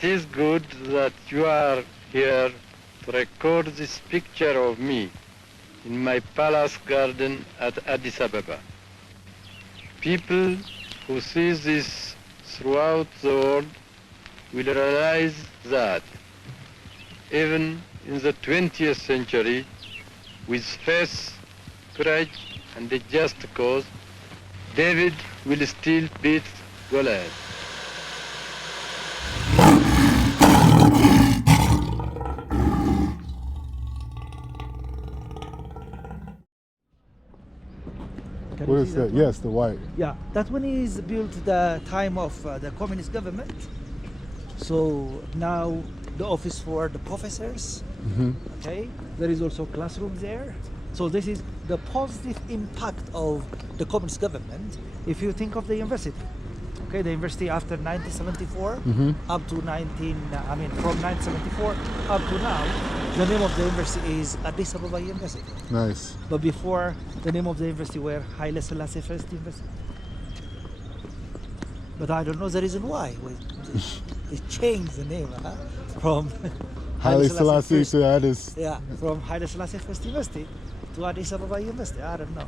It is good that you are here to record this picture of me in my palace garden at Addis Ababa. People who see this throughout the world will realize that even in the 20th century, with faith, courage, and a just cause, David will still beat Goliath. What is that? Yes, the white. Yeah, that one is built the time of the communist government. So now the office for the professors. Okay, there is also classrooms there. So this is the positive impact of the communist government. If you think of the university, okay, the university after 1974 up to from 1974 up to now, the name of the university is Addis Ababa University. Nice. But before, the name of the university were Haile Selassie First University. But I don't know the reason why. They changed the name from Haile Selassie to Addis. Yeah, from Haile Selassie First University to Addis Ababa University. I don't know.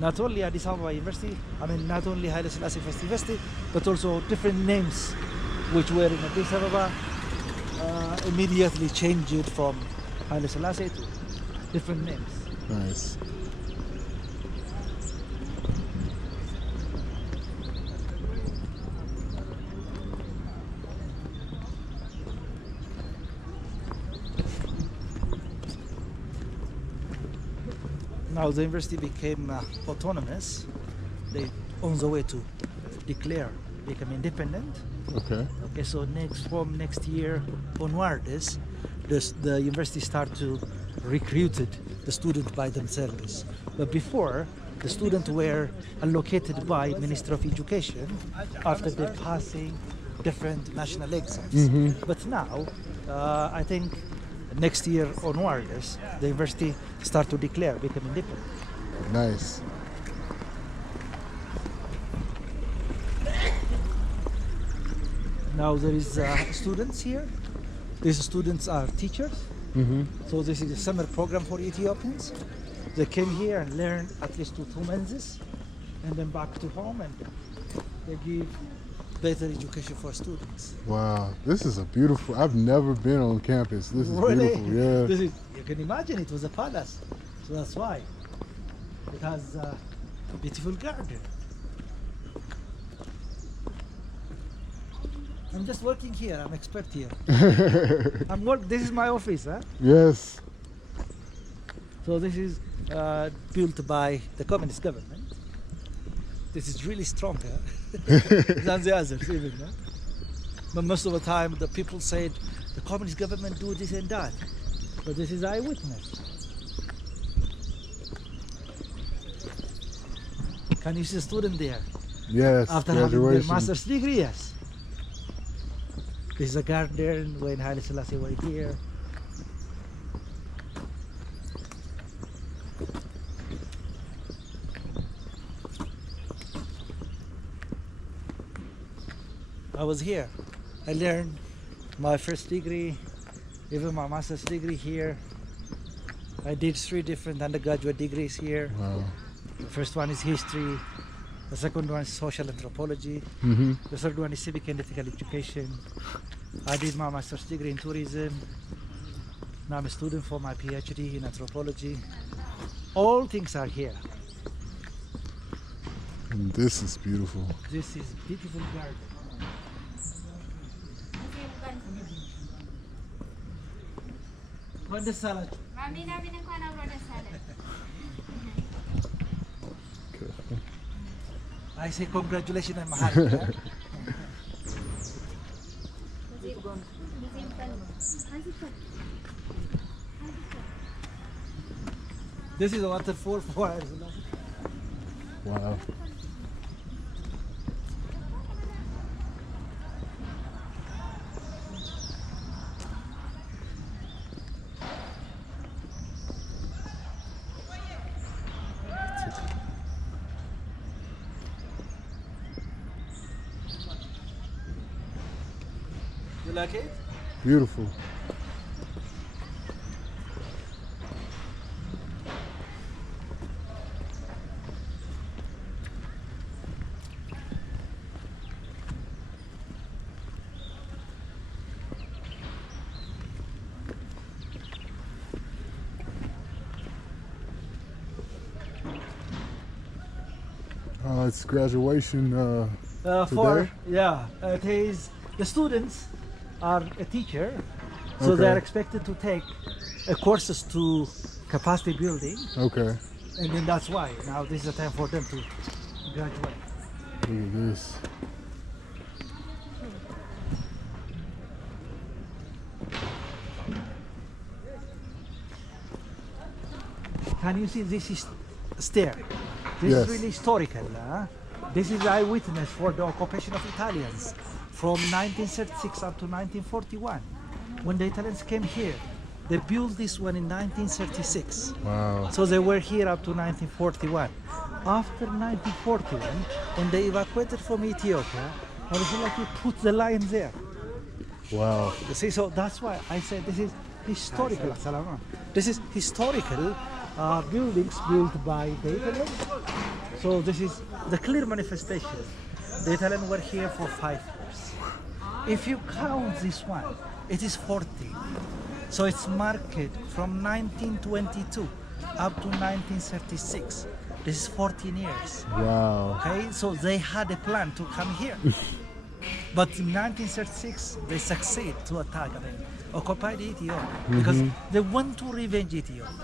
Not only Addis Ababa University, not only Haile Selassie First University, but also different names which were in Addis Ababa immediately changed from Haile Selassie to different names. Nice. Now the university became autonomous. They on the way to become independent. Okay. Okay, so from next year onwards, the university start to recruit the students by themselves. But before, the students were allocated by Ministry of Education after they passing different national exams. But now, I think next year onwards, the university start to become independent. Nice. Now there is students here. These students are teachers. So this is a summer program for Ethiopians. They came here and learn at least 2 months, and then back to home, and they give better education for students. Wow, this is a beautiful. I've never been on campus. This is Really? beautiful. Yeah. You can imagine it was a palace, so that's why it has a beautiful garden. I'm just working here. I'm expert here. This is my office, huh? Yes. So this is built by the communist government. This is really stronger than the others, even. No? But most of the time, the people said the communist government do this and that. But this is eyewitness. Can you see a student there? Yes. After having their master's degree, yes. This is a garden when Haile Selassie were here. I was here. I learned my first degree, even my master's degree here. I did 3 different undergraduate degrees here. Wow. The first one is history. The second one is social anthropology. The third one is civic and ethical education. I did my master's degree in tourism. Now I'm a student for my PhD in anthropology. All things are here. And this is beautiful. This is beautiful garden. What the salad? I say congratulations and mahal. This is a waterfall for us. Wow. You like it? Beautiful. It's graduation today? It is the students are a teacher, so Okay. they are expected to take courses to capacity building, Okay. and then that's why now this is the time for them to graduate. Look at this. Can you see this is stair? This Yes. is really historical. This is eyewitness for the occupation of Italians from 1936 up to 1941. When the Italians came here, they built this one in 1936. Wow. So they were here up to 1941. After 1941, when they evacuated from Ethiopia, Haile Selassie put the line there. Wow. You see, so that's why I said this is historical. This is historical buildings built by the Italians. So this is the clear manifestation. The Italians were here for 5 years. If you count this one, it is 40. So it's marked from 1922 up to 1936. This is 14 years. Wow. Okay, so they had a plan to come here. But in 1936, they succeed to attack, occupy Ethiopia because they want to revenge Ethiopia.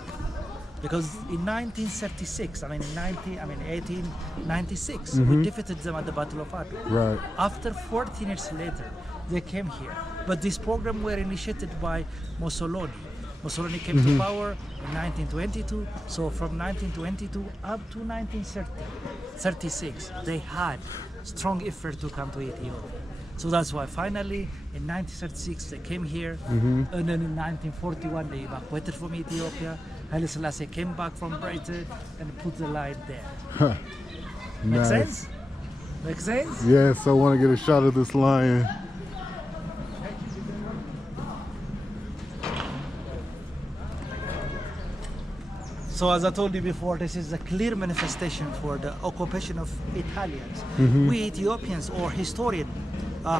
Because in 1936, 1896, we defeated them at the Battle of Adwa. Right. After 14 years later, they came here. But this program were initiated by Mussolini. Mussolini came to power in 1922. So from 1922 up to 1936, they had strong effort to come to Ethiopia. So that's why finally in 1936 they came here, and then in 1941 they evacuated from Ethiopia. Haile Selassie came back from Britain and put the line there. Make Nice. sense? Make sense? Yes, I want to get a shot of this lion. So as I told you before, this is a clear manifestation for the occupation of Italians. We Ethiopians or historians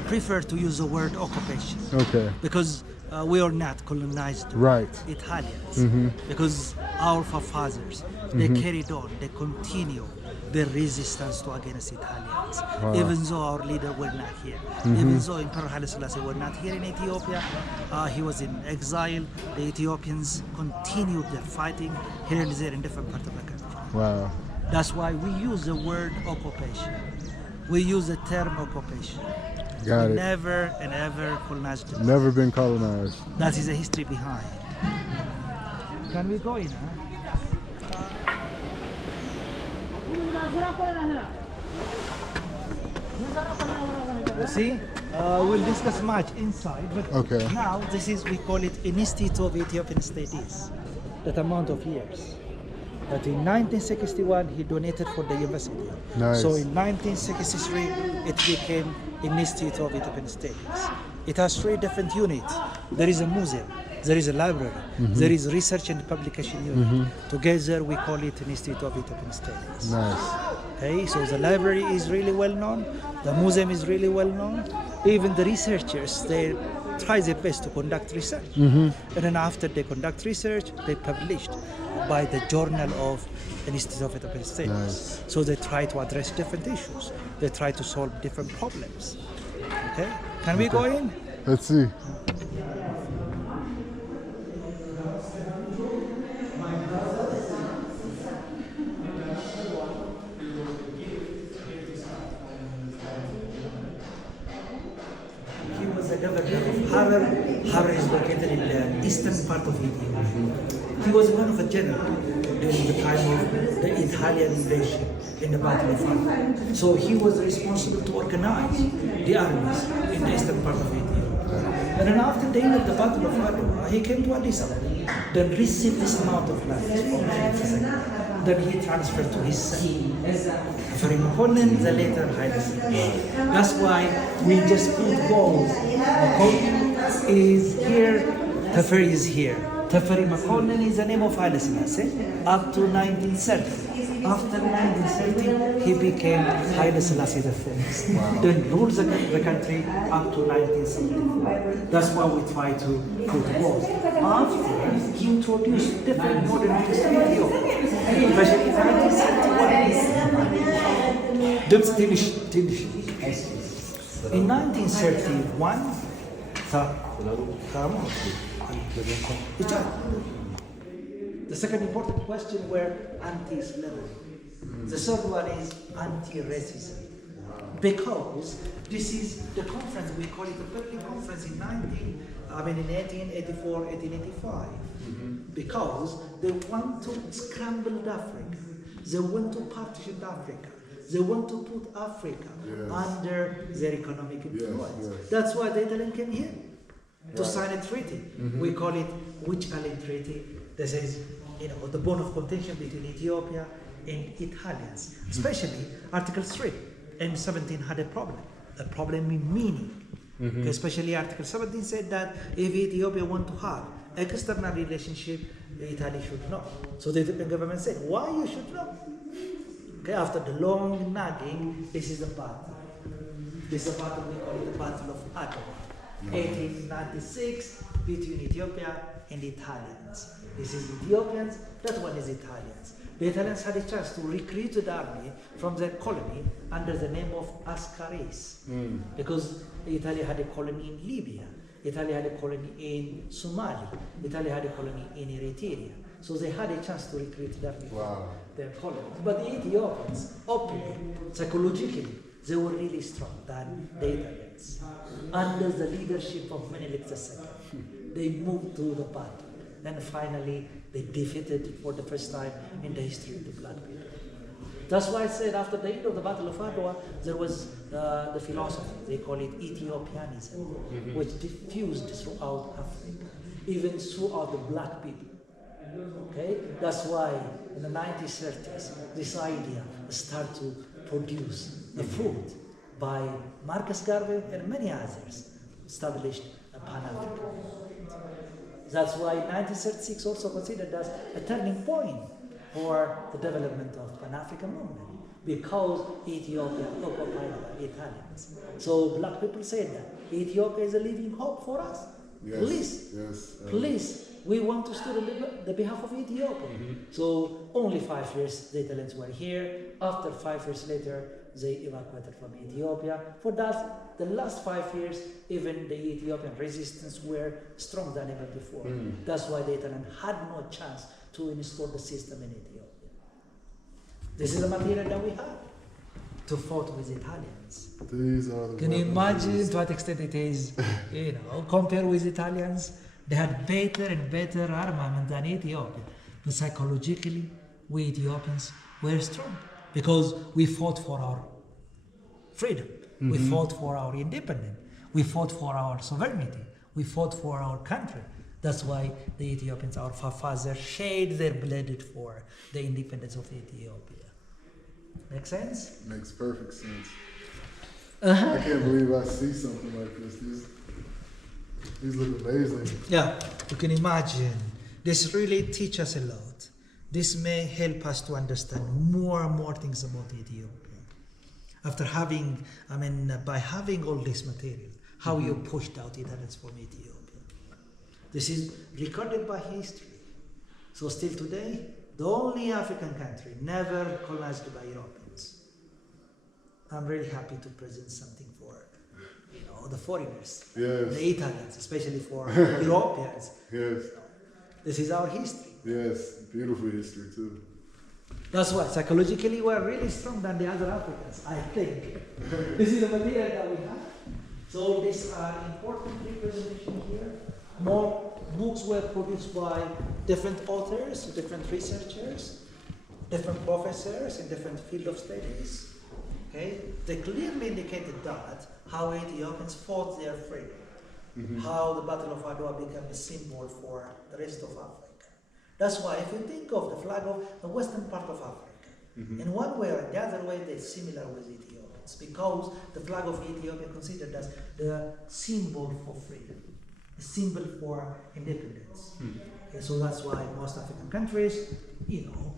prefer to use the word occupation Okay. because we are not colonized Right. Italians. Because our forefathers, they carried on, they continue the resistance to against Italians. Even though our leader were not here, even though Emperor Haile Selassie were not here in Ethiopia, he was in exile. The Ethiopians continued their fighting here and there in different parts of the country. Wow. That's why we use the word occupation. We use the term occupation. Got We it. never and ever colonized them. Never been colonized. That is the history behind. Can we go in? Huh? You see, we'll discuss much inside, but Okay. now this is, we call it an Institute of Ethiopian Studies, that amount of years. But in 1961, he donated for the university. Nice. So in 1963, it became an Institute of Ethiopian Studies. It has 3 different units. There is a museum, there is a library, there is research and publication unit. Together, we call it an Institute of Ethiopian Studies. Nice. Okay, so the library is really well known, the museum is really well known. Even the researchers, they try their best to conduct research. And then after they conduct research, they published by the Journal of the Institute of Ethiopian Studies. Nice. So they try to address different issues. They try to solve different problems. Okay, can we go in? Let's see. He was the governor of Harari. Harari is located in the eastern part of Ethiopia. He was one of a general during the time of the Italian invasion in the Battle of Adwa. So he was responsible to organize the armies in the eastern part of Ethiopia. And then after the end of the Battle of Adwa, he came to Addis Ababa, then received this amount of land from the then he transferred to his son. Very important, the later Haile Selassie. That's why we just put walls. Makonnen is here, Teferi is here. Teferi Makonnen is the name of Haile Selassie up to 1930. After 1930, he became Haile Selassie I. Then ruled the country up to 1974. That's why we try to put walls. After, he introduced different modern things to Ethiopia, especially in 1971. In 1931, the second important question were anti-slavery. The third one is anti-racism. Because this is the conference, we call it the Berlin Conference in 1884, 1885. Because they want to scramble Africa. They want to partition Africa. They want to put Africa under their economic influence. That's why the Italians came here to sign a treaty. We call it Which-Allen Treaty. This is, the bone of contention between Ethiopia and Italians. Especially Article 3 and 17 had a problem. The problem in meaning. Okay, especially Article 17 said that if Ethiopia want to have external relationship, Italy should know. So the Ethiopian government said, why you should know? Okay, after the long nagging, this is the battle. This is the battle we call it the Battle of Adwa. 1896 between Ethiopia and Italians. This is Ethiopians, that one is Italians. The Italians had a chance to recruit the army from their colony under the name of Ascaris. Because Italy had a colony in Libya, Italy had a colony in Somalia, Italy had a colony in Eritrea. So they had a chance to recruit the army from their colony. But the Ethiopians, openly, psychologically, they were really strong than the Italians. Under the leadership of Menelik II, they moved to the battle. And finally, they defeated for the first time in the history of the Black people. That's why I said after the end of the Battle of Adwa, there was the philosophy, they call it Ethiopianism, which diffused throughout Africa, even throughout the Black people. Okay? That's why in the 1930s, this idea started to produce the fruit by Marcus Garvey and many others, established a Pan-African movement. That's why 1936 also considered as a turning point for the development of Pan-African movement, because Ethiopia occupied by Italians. So Black people said that Ethiopia is a living hope for us. Please, we want to stand on the behalf of Ethiopia. So only 5 years the Italians were here. After 5 years later, they evacuated from Ethiopia. For that, the last 5 years, even the Ethiopian resistance were stronger than ever before. That's why the Italians had no chance to install the system in Ethiopia. This is the material that we have to fight with Italians. These are the Can you imagine to what extent it is, compared with Italians? They had better and better armament than Ethiopia. But psychologically, we Ethiopians were strong because we fought for our freedom. We fought for our independence. We fought for our sovereignty. We fought for our country. That's why the Ethiopians, our forefathers, shed their blood for the independence of Ethiopia. Make sense? Makes perfect sense. I can't believe I see something like this. These look amazing. Yeah, you can imagine. This really teaches us a lot. This may help us to understand more and more things about Ethiopia. After having, by having all this material, how you pushed out Italians from Ethiopia. This is recorded by history. So still today, the only African country never colonized by Europeans. I'm really happy to present something for the foreigners, the Italians, especially for Europeans. This is our history. Yes, beautiful history too. That's why psychologically we're really strong than the other Africans, I think. This is the material that we have. So these are important representation here. More books were produced by different authors, different researchers, different professors in different field of studies. Okay? They clearly indicated that how Ethiopians fought their freedom, how the Battle of Adwa became a symbol for the rest of Africa. That's why if you think of the flag of the western part of Africa, in one way or the other way, they're similar with Ethiopians, because the flag of Ethiopia is considered as the symbol for freedom, a symbol for independence. And so that's why most African countries,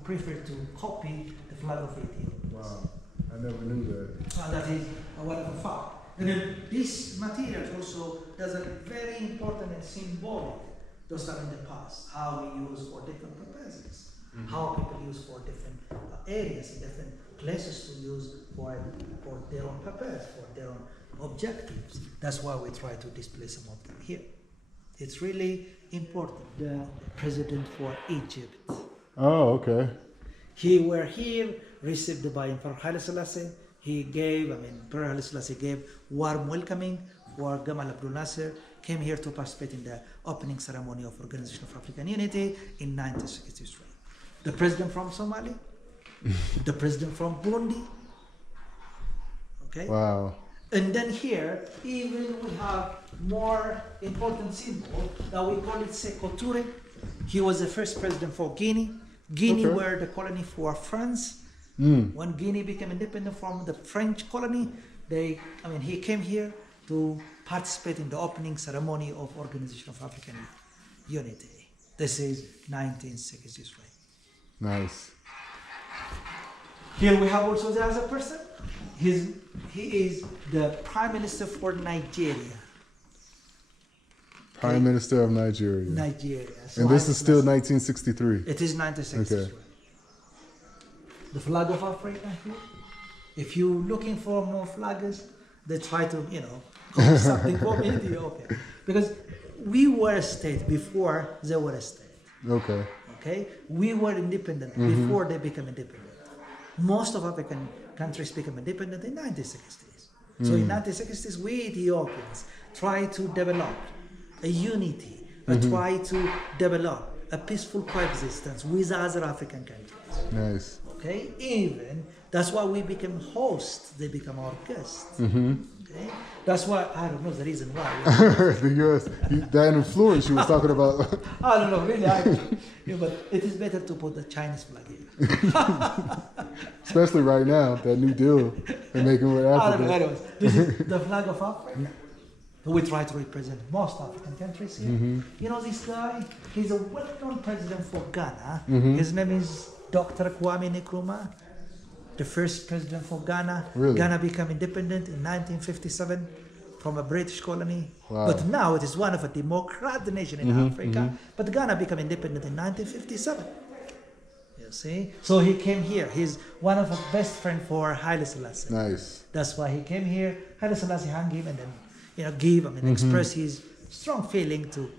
prefer to copy the flag of Ethiopia. Wow, I never knew that. And that is one of the fact. And then this material also does a very important and symbolic those are in the past, how we use for different purposes, how people use for different areas, different places to use for their own purpose, for their own objectives. That's why we try to display some of them here. It's really important. The president for Egypt. Oh, okay. He were here, received by Emperor Haile Selassie. Emperor Haile Selassie gave warm welcoming for Gamal Abdel Nasser, came here to participate in the opening ceremony of Organization of African Unity in 1963. The president from Somalia, the president from Burundi. Okay. Wow. And then here, even we have more important symbol that we call it Sékou Touré. He was the first president for Guinea. Guinea were the colony for France. When Guinea became independent from the French colony, he came here to participate in the opening ceremony of Organization of African Unity. This is 1963. Nice. Here we have also the other person. He is the Prime Minister for Nigeria. Prime Minister of Nigeria. Nigeria. So and this is still 1963. It is 1963. Okay. The flag of Africa here. If you're looking for more flags, they try to, call something from Ethiopia. Because we were a state before they were a state. Okay. Okay? We were independent before they became independent. Most of African countries became independent in 1960s. So in 1960s, we Ethiopians tried to develop a unity, try to develop a peaceful coexistence with other African countries. Nice. Okay, even that's why we became hosts. They become our guests. Okay, that's why I don't know the reason why. The U.S. That influence you was talking about. I don't know really. But it is better to put the Chinese flag here. Especially right now, that new deal they're making with Africa. I don't know. Anyways, this is the flag of Africa. So we try to represent most African countries here. This guy, he's a well-known president for Ghana. His name is Dr. Kwame Nkrumah, the first president for Ghana. Really? Ghana became independent in 1957 from a British colony. Wow. But now it is one of a democratic nation in Africa. But Ghana became independent in 1957. You see? So he came here. He's one of the best friends for Haile Selassie. Nice. That's why he came here. Haile Selassie hung him and then, express his strong feeling to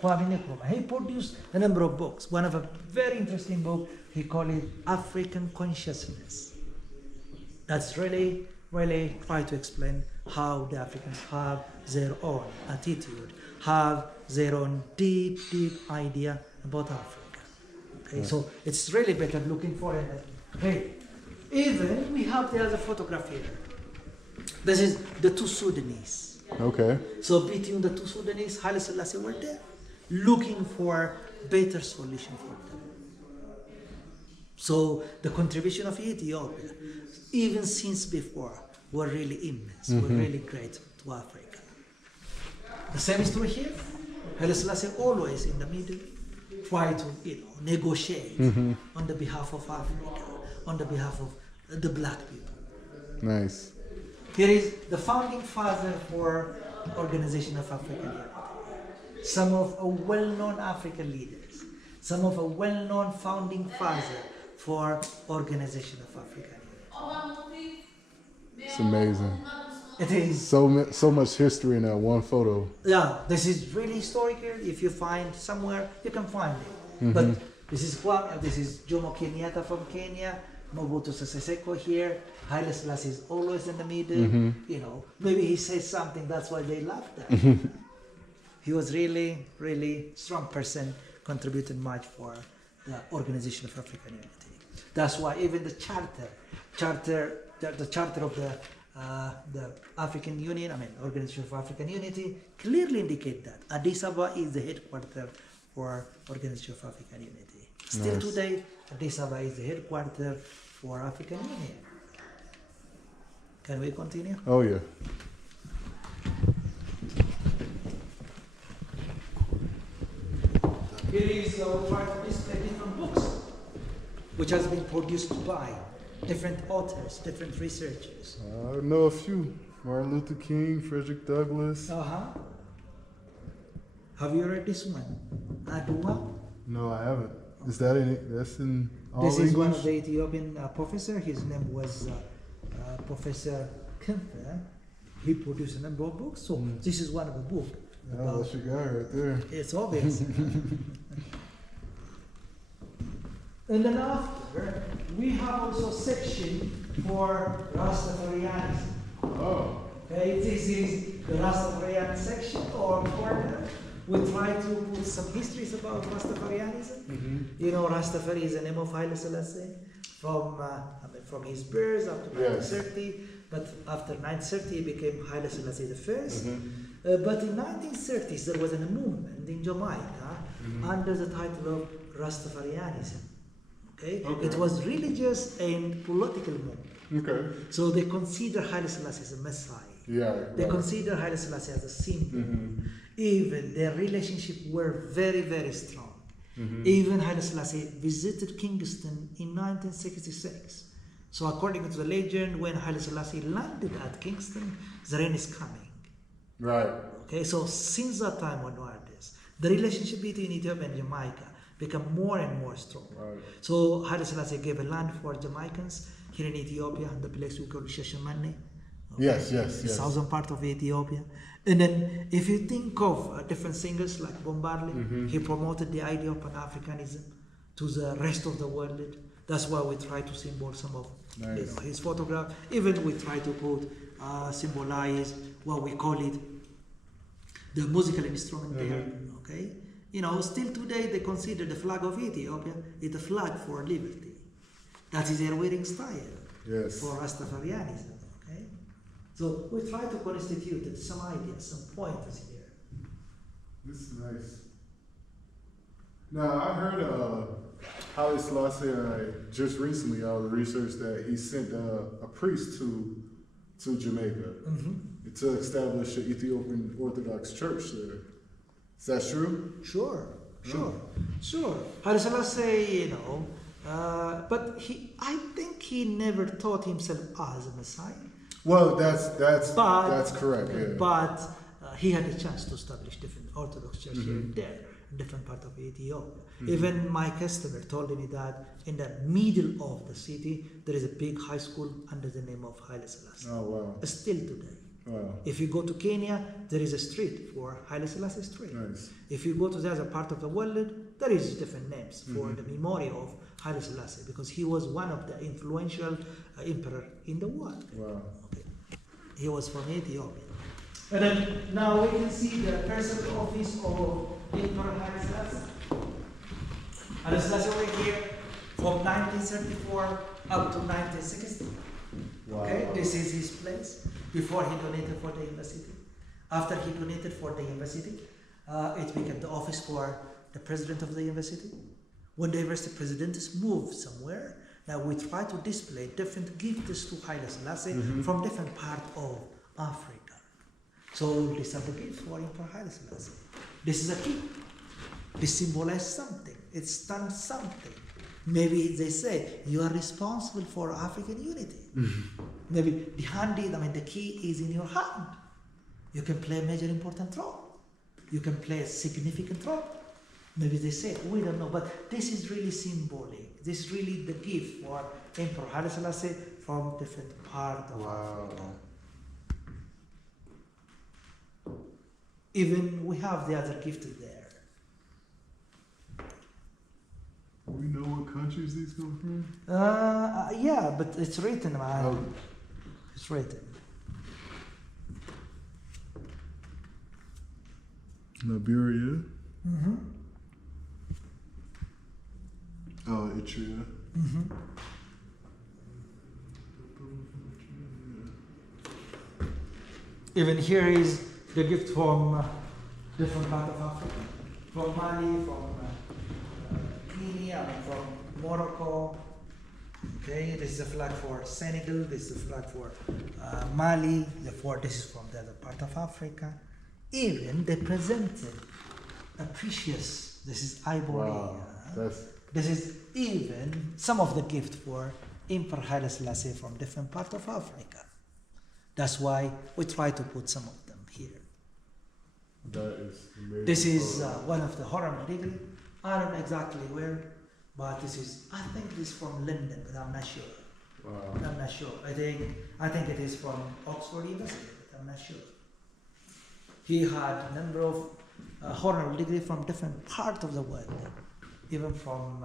Kwame Nkrumah. He produced a number of books. One of a very interesting book, he called it African Consciousness. That's really, really try to explain how the Africans have their own attitude, have their own deep, deep idea about Africa. Okay, so it's really better looking for it. Hey, even we have the other photograph here. This is the two Sudanese. Okay. So between the two Sudanese, Haile Selassie were there, looking for better solution for them. So the contribution of Ethiopia, even since before, were really immense, were really great to Africa. The same is true here. Haile Selassie always in the middle, try to negotiate on the behalf of Africa, on the behalf of the black people. Nice. Here is the founding father for Organization of African Unity. Some of a well-known African leaders, some of a well-known founding father for Organization of African Unity. It's amazing. It is. So much history in that one photo. Yeah, this is really historical. If you find somewhere, you can find it. But this is Jomo Kenyatta from Kenya. Mobutu Sese Seko here. Haile Selassie is always in the middle. Maybe he says something, that's why they laughed at him. He was really, really strong person, contributed much for the Organization of African Unity. That's why even the charter of the African Union, Organization of African Unity, clearly indicate that Addis Ababa is the headquarters for Organization of African Unity. Still Nice. today, Addis Ababa is the headquarters for African Union. Can we continue? Oh yeah. Here is our try to display different books, which has been produced by different authors, different researchers. I know a few. Martin Luther King, Frederick Douglass. Uh-huh. Have you read this one? Adwa? No, I haven't. Is that in it? That's in all This is one English? of the Ethiopian professor. His name was Professor Kemper. He produced a number of books. So this is one of the books. Oh, that's your guy right there. It's obvious. And then after, we have also a section for Rastafarianism. Oh. Okay, this is the Rastafarian section or corner. We try to put some histories about Rastafarianism. You know, Rastafari is the name of Haile Selassie from his birth up to 1930. But after 1930, he became Haile Selassie the first. But in 1930s, there was a movement in Jamaica under the title of Rastafarianism. Okay? It was religious and political movement. Okay. So they consider Haile Selassie as a messiah. Yeah. They consider Haile Selassie as a symbol. Even their relationship were very, very strong. Even Haile Selassie visited Kingston in 1966. So according to the legend, when Haile Selassie landed at Kingston, the rain is coming. Right. Okay, so since that time onwards, the relationship between Ethiopia and Jamaica became more and more strong. Right. So Haile Selassie gave a land for Jamaicans here in Ethiopia, the place we call Shashamane. Yes. The southern part of Ethiopia. And then if you think of different singers like Bob Marley, he promoted the idea of Pan-Africanism to the rest of the world. That's why we try to symbol some of his photograph. Even we try to put, symbolize what we call it, the musical instrument there. Okay, still today they consider the flag of Ethiopia is the flag for liberty. That is their wearing style for Rastafarianism. Okay, so we try to constitute some ideas, some pointers here. This is nice. Now I heard Haile Selassie just recently I researched that he sent a priest to Jamaica to establish an Ethiopian Orthodox church there. Is that true? Sure. Haile Selassie, but I think he never thought himself as a Messiah. Well, that's correct. Yeah. But he had a chance to establish different Orthodox church here and there, in different parts of Ethiopia. Even my customer told me that in the middle of the city there is a big high school under the name of Haile Selassie. Oh wow! Still today. Wow. If you go to Kenya, there is a street for Haile Selassie Street. Nice. If you go to the other part of the world, there is different names for the memory of Haile Selassie because he was one of the influential emperor in the world. Wow. Okay. He was from Ethiopia. And then now we can see the personal office of Emperor Haile Selassie. Haile Selassie over here from 1934 up to 1960. Wow. Okay, this is his place before he donated for the university. After he donated for the university, it became the office for the president of the university. When the university presidents move somewhere, now we try to display different gifts to Haile Selassie from different parts of Africa. So these are the gifts for Emperor Haile Selassie. This is a key. This symbolizes something. It stands something. Maybe they say you are responsible for African unity. Maybe the key is in your hand. You can play a major important role. You can play a significant role. Maybe they say, we don't know, but this is really symbolic. This is really the gift for Emperor Haile Selassie from different parts of Africa. Even we have the other gift there. Do we know what countries these come from? Yeah, but it's written, man. Oh. It's written. Liberia. Oh, Eritrea. Even here is the gift from different part of Africa, from Mali, from Kenya, Morocco. Okay, this is a flag for Senegal. This is a flag for Mali. This is from the other part of Africa. Even they presented a precious. This is ivory. Wow, This is even some of the gift for Emperor Haile Selassie from different parts of Africa. That's why we try to put some of them here. that is amazing. This is one of the Haram degree. I don't know exactly where, but this is, I think this is from London, but I'm not sure. Wow. I'm not sure. I think it is from Oxford University, but I'm not sure. He had a number of honorary degree from different parts of the world, even from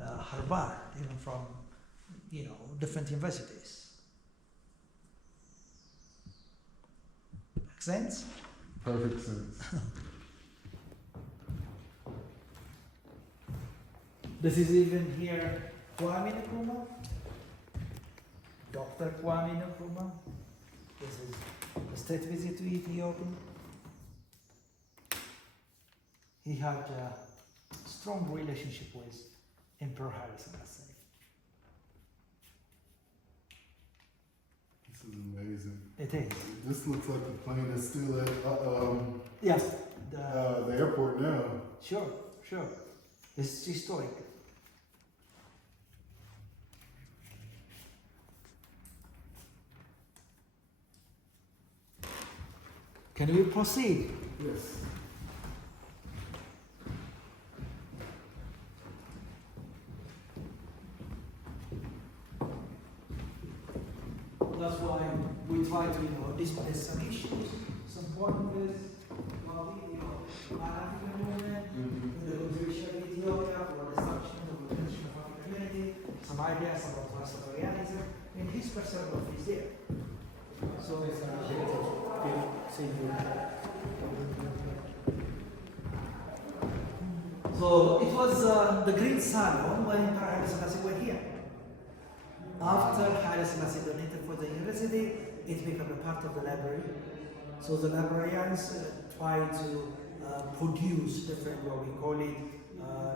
Harvard, even from different universities. Make sense? Perfect sense. This is even here Kwame Nkrumah, Dr. Kwame Nkrumah. This is a state visit to Ethiopia. He had a strong relationship with Emperor Haile Selassie. This is amazing. It is. This looks like the plane is still at Yes. the airport now. Sure. It's historic. Can we proceed? Yes. That's why we try to, display some issues, some pointers, African movement, the contribution of Ethiopia for the establishment of the International African community, some ideas about Rastafarianism, and his perspective is there. So it's So it was the great salon when Emperor Haile Selassie were here. After Haile Selassie donated for the university, it became a part of the library. So the librarians try to produce different, what we call it,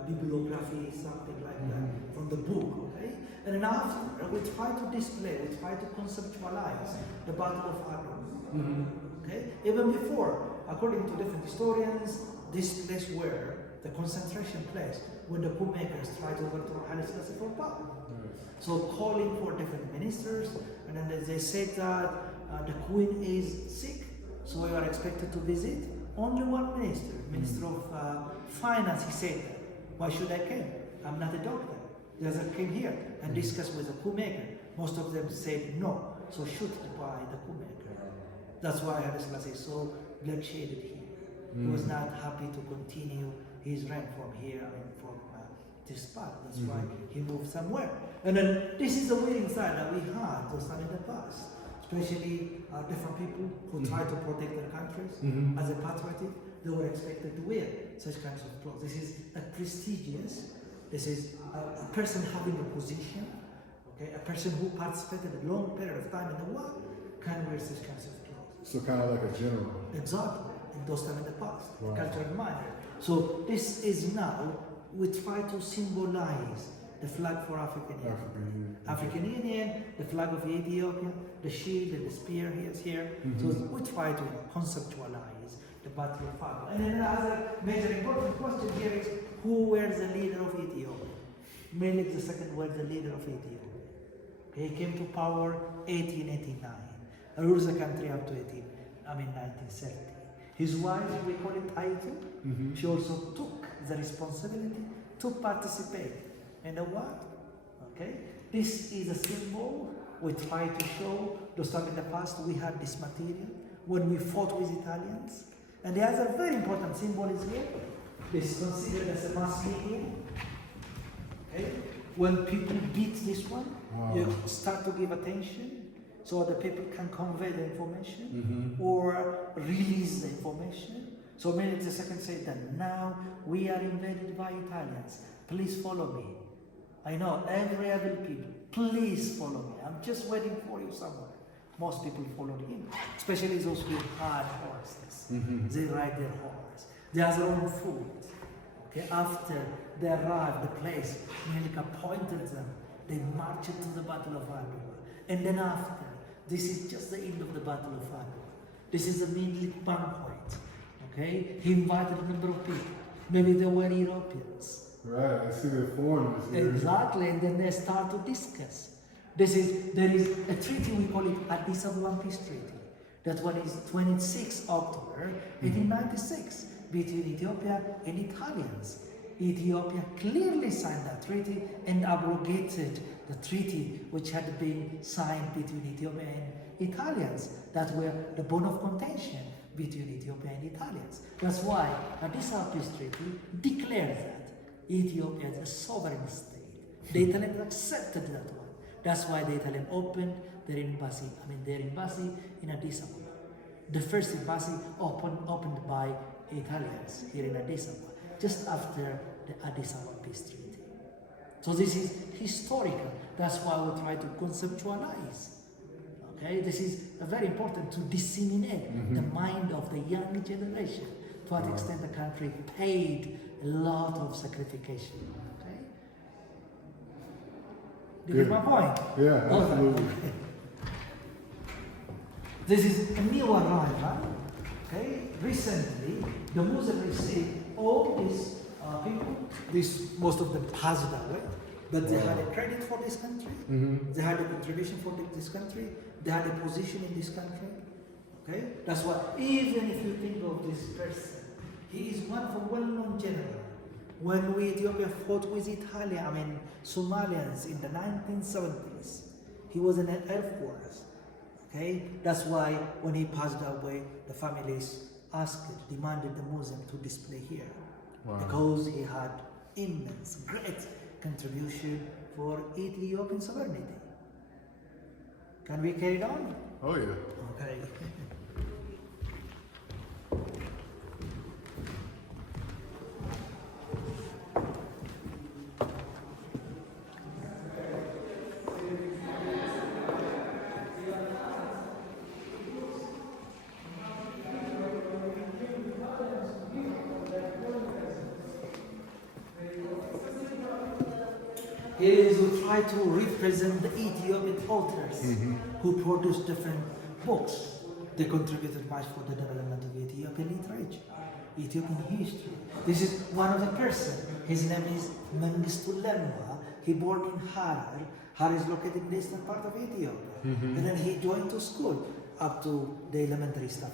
bibliography, something like that, from the book, okay? And then after, we try to display, we try to conceptualize the Battle of Adwa, okay? Even before, according to different historians, this place where the concentration place, when the coup makers try to overthrow Haile Selassie from power. So calling for different ministers, and then they said that the queen is sick, so we are expected to visit only one minister, Minister of Finance. He said, why should I come? I'm not a doctor. The other came here and discussed with the coup maker. Most of them said no, so shoot by the coup maker. That's why Haile Selassie is so blood-shaded here. He was not happy to continue his reign from here and from this part. That's why he moved somewhere. And then this is the wearing side that we had those time in the past, especially different people who try to protect their countries as a patriotic. They were expected to wear such kinds of clothes. This is a prestigious. This is a person having a position. Okay, a person who participated a long period of time in the war can wear such kinds of clothes. So kind of like a general. Exactly. In those time in the past, Wow. cultural minor. So this is now, we try to symbolize the flag for African Union. African Union, the flag of Ethiopia, the shield and the spear is here. So we try to conceptualize the Battle of Adwa. And then another major important question here is, who were the leader of Ethiopia? Melik II was the leader of Ethiopia. He came to power 1889. Ruled the country up to 1930. His wife, we call it Aitu, she also took the responsibility to participate in the war. Okay? This is a symbol we try to show. Those time in the past we had this material when we fought with Italians. And the other very important symbol is here. This is considered as a mass media. Okay? When people beat this one, you start to give attention so the people can convey the information or release the information. So Melik II said that now we are invaded by Italians. Please follow me. I know every other people, please follow me. I'm just waiting for you somewhere. Most people followed him, especially those who had horses. They ride their horse. They have their own food. Okay, after they arrived the place, Melik appointed them. They marched to the Battle of Adwa. And then after, this is just the end of the Battle of Adwa. This is the Melik banquet. Okay, he invited a number of people. Maybe they were Europeans. Right, I see the foreigners here. Exactly, and then they start to discuss. There is a treaty, we call it Addis Ababa Peace Treaty. That one is 26 October 1896 between Ethiopia and Italians. Ethiopia clearly signed that treaty and abrogated the treaty which had been signed between Ethiopia and Italians that were the bone of contention between Ethiopia and Italians. That's why Addis Ababa Peace Treaty declares that Ethiopia is a sovereign state. The Italians accepted that one. That's why the Italians opened their embassy in Addis Ababa. The first embassy opened by Italians here in Addis Ababa, just after the Addis Ababa Peace Treaty. So this is historical. That's why we try to conceptualize. Okay, this is very important to disseminate the mind of the young generation. To what extent the country paid a lot of sacrification. Okay, do you get my point? Yeah, absolutely. Okay. This is a new arrival. Okay, recently the museum received all these people. Most of them passed away, but they had a credit for this country. They had a contribution for this country. They had a position in this country. Okay, that's why even if you think of this person, he is one of a well-known general. When we Ethiopia fought with Somalians in the 1970s, he was in an Air Force. Okay, that's why when he passed away, the families demanded the museum to display here. Wow. Because he had immense, great contribution for Ethiopian sovereignty. Can we carry it on? Oh yeah. Okay. Here is we try to represent the Ethiopian authors who produced different books. They contributed much for the development of Ethiopian literature, Ethiopian history. This is one of the person. His name is Mengistu Lemwa. He born in Harari. Harari is located in the eastern part of Ethiopia. And then he joined to school up to the elementary stuff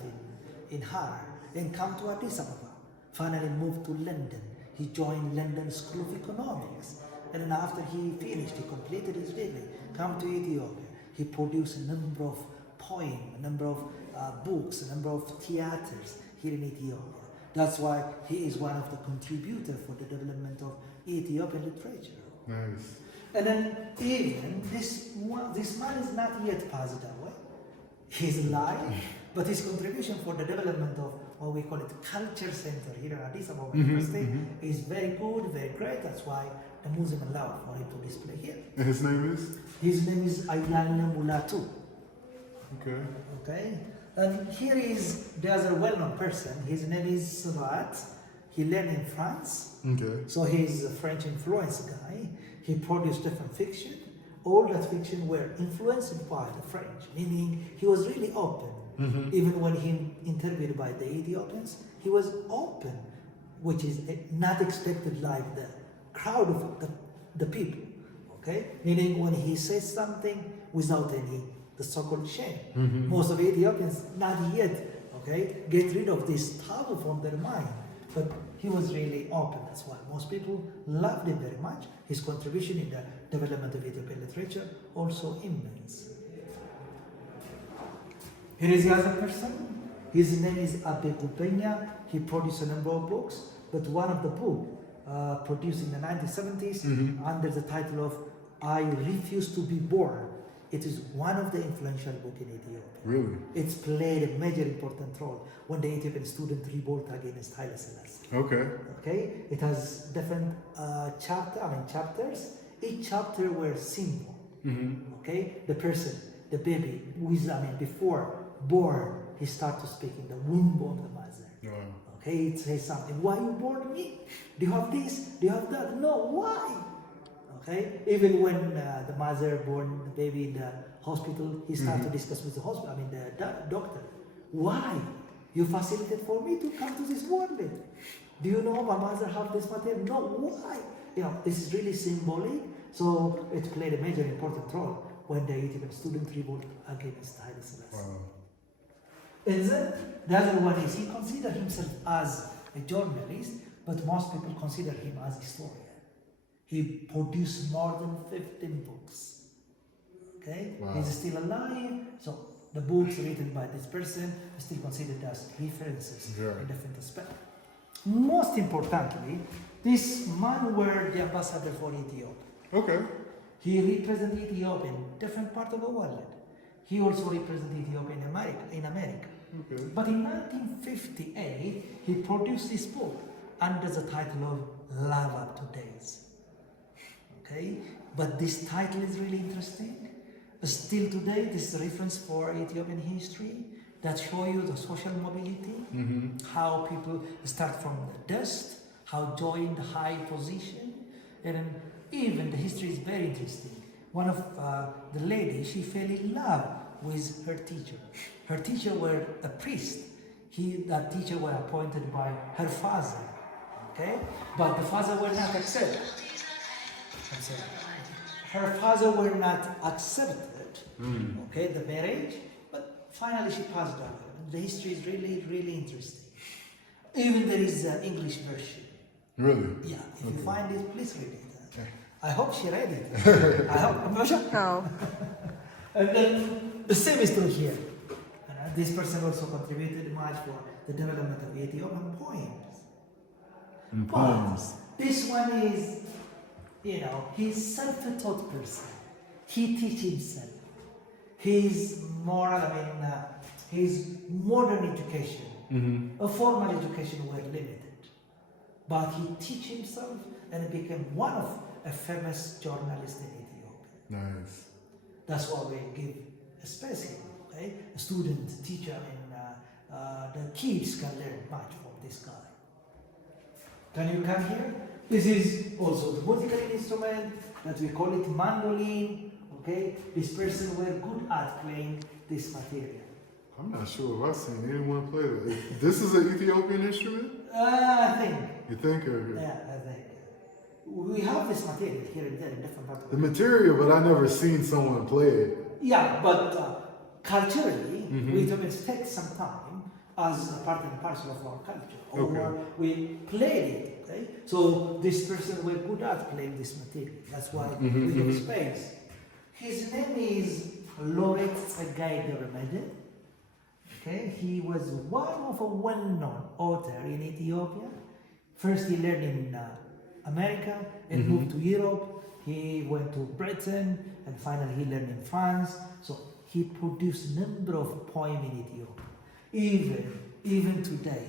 in Harari. Then come to Addis Ababa. Finally moved to London. He joined London School of Economics. And then after he finished, he completed his degree, come to Ethiopia. He produced a number of poems, a number of books, a number of theaters here in Ethiopia. That's why he is one of the contributors for the development of Ethiopian literature. Nice. And then even this man is not yet passed away. He's alive, but his contribution for the development of what we call it culture center here at Addis Ababa University is very good, very great. That's why the museum allowed for him to display here. And his name is? His name is Ayala Mulatu. Okay. Okay. And here is the other well-known person. His name is Savat. He learned in France. Okay. So he's a French influenced guy. He produced different fiction. All that fiction were influenced by the French, meaning he was really open. Even when he interviewed by the Ethiopians, he was open, which is not expected like the crowd of the people. Okay? Meaning when he says something without the so-called shame. Most of Ethiopians not yet, okay, get rid of this taboo from their mind. But he was really open. That's why most people loved him very much. His contribution in the development of Ethiopian literature also immense. Here is the other person. His name is Abe Gupenya. He produced a number of books, but one of the books produced in the 1970s under the title of I Refuse to Be Born. It is one of the influential books in Ethiopia. Really? It's played a major important role when the Ethiopian student revolt against Haile Selassie. Okay. Okay, it has different chapters. Each chapter were symbol. Okay, the person, the baby, before born, he starts to speak in the womb of the mother. Wow. Okay, it says something. Why you born me? Do you have this? Do you have that? No, why? Okay, even when the mother born the baby in the hospital, he started to discuss with the hospital. I mean the doctor. Why you facilitate for me to come to this world? Do you know my mother have this material? No, why? You know, this is really symbolic. So it played a major important role when the Ethiopian student revolt against Haile Selassie. Wow. And then the other one is he considered himself as a journalist, but most people consider him as a historian. He produced more than 15 books. Okay? Wow. He's still alive, so the books written by this person are still considered as references in different aspects. Most importantly, this man was the ambassador for Ethiopia. Okay. He represented Ethiopia in different parts of the world. He also represented Ethiopia in America. Okay. But in 1958, he produced this book under the title of Love Up to Days. Okay? But this title is really interesting. Still today, this is a reference for Ethiopian history that show you the social mobility, how people start from the dust, how joined high position, and even the history is very interesting. One of the ladies, she fell in love with her teacher. Her teacher were a priest. That teacher were appointed by her father. Okay, but the father were not accepted. Her father were not accepted. Okay, the marriage, but finally she passed away. The history is really, really interesting. Even there is an English version. Really? Yeah, if you find it, please read it. I hope she read it. I hope. I'm not sure. No. And then the same is true here. This person also contributed much for the development of Ethiopian poems. Poems. This one is, he's self-taught person. He teaches himself. His moral, his modern education, a formal education were limited. But he teach himself and became one of a famous journalist in Ethiopia. Nice. That's why we give a space, okay? A student, teacher, the kids can learn much from this guy. Can you come here? This is also the musical instrument that we call it mandolin, okay? This person were good at playing this material. I'm not sure if I've seen anyone play that. This is an Ethiopian instrument? I think. You think? Or... Yeah, I think. We have this material here and there in different parts of The material, but I never seen someone play it. Yeah, but culturally, we Ethiopians take some time as a part and parcel of our culture. Or we played it, okay? So this person were good at playing this material. That's why we give space. His name is Laureate Tsaggai ገብረመድኅን. Okay, he was one of a well-known author in Ethiopia. First he learned in America and moved to Europe. He went to Britain and finally he learned in France. So he produced a number of poems in Ethiopia. Even today,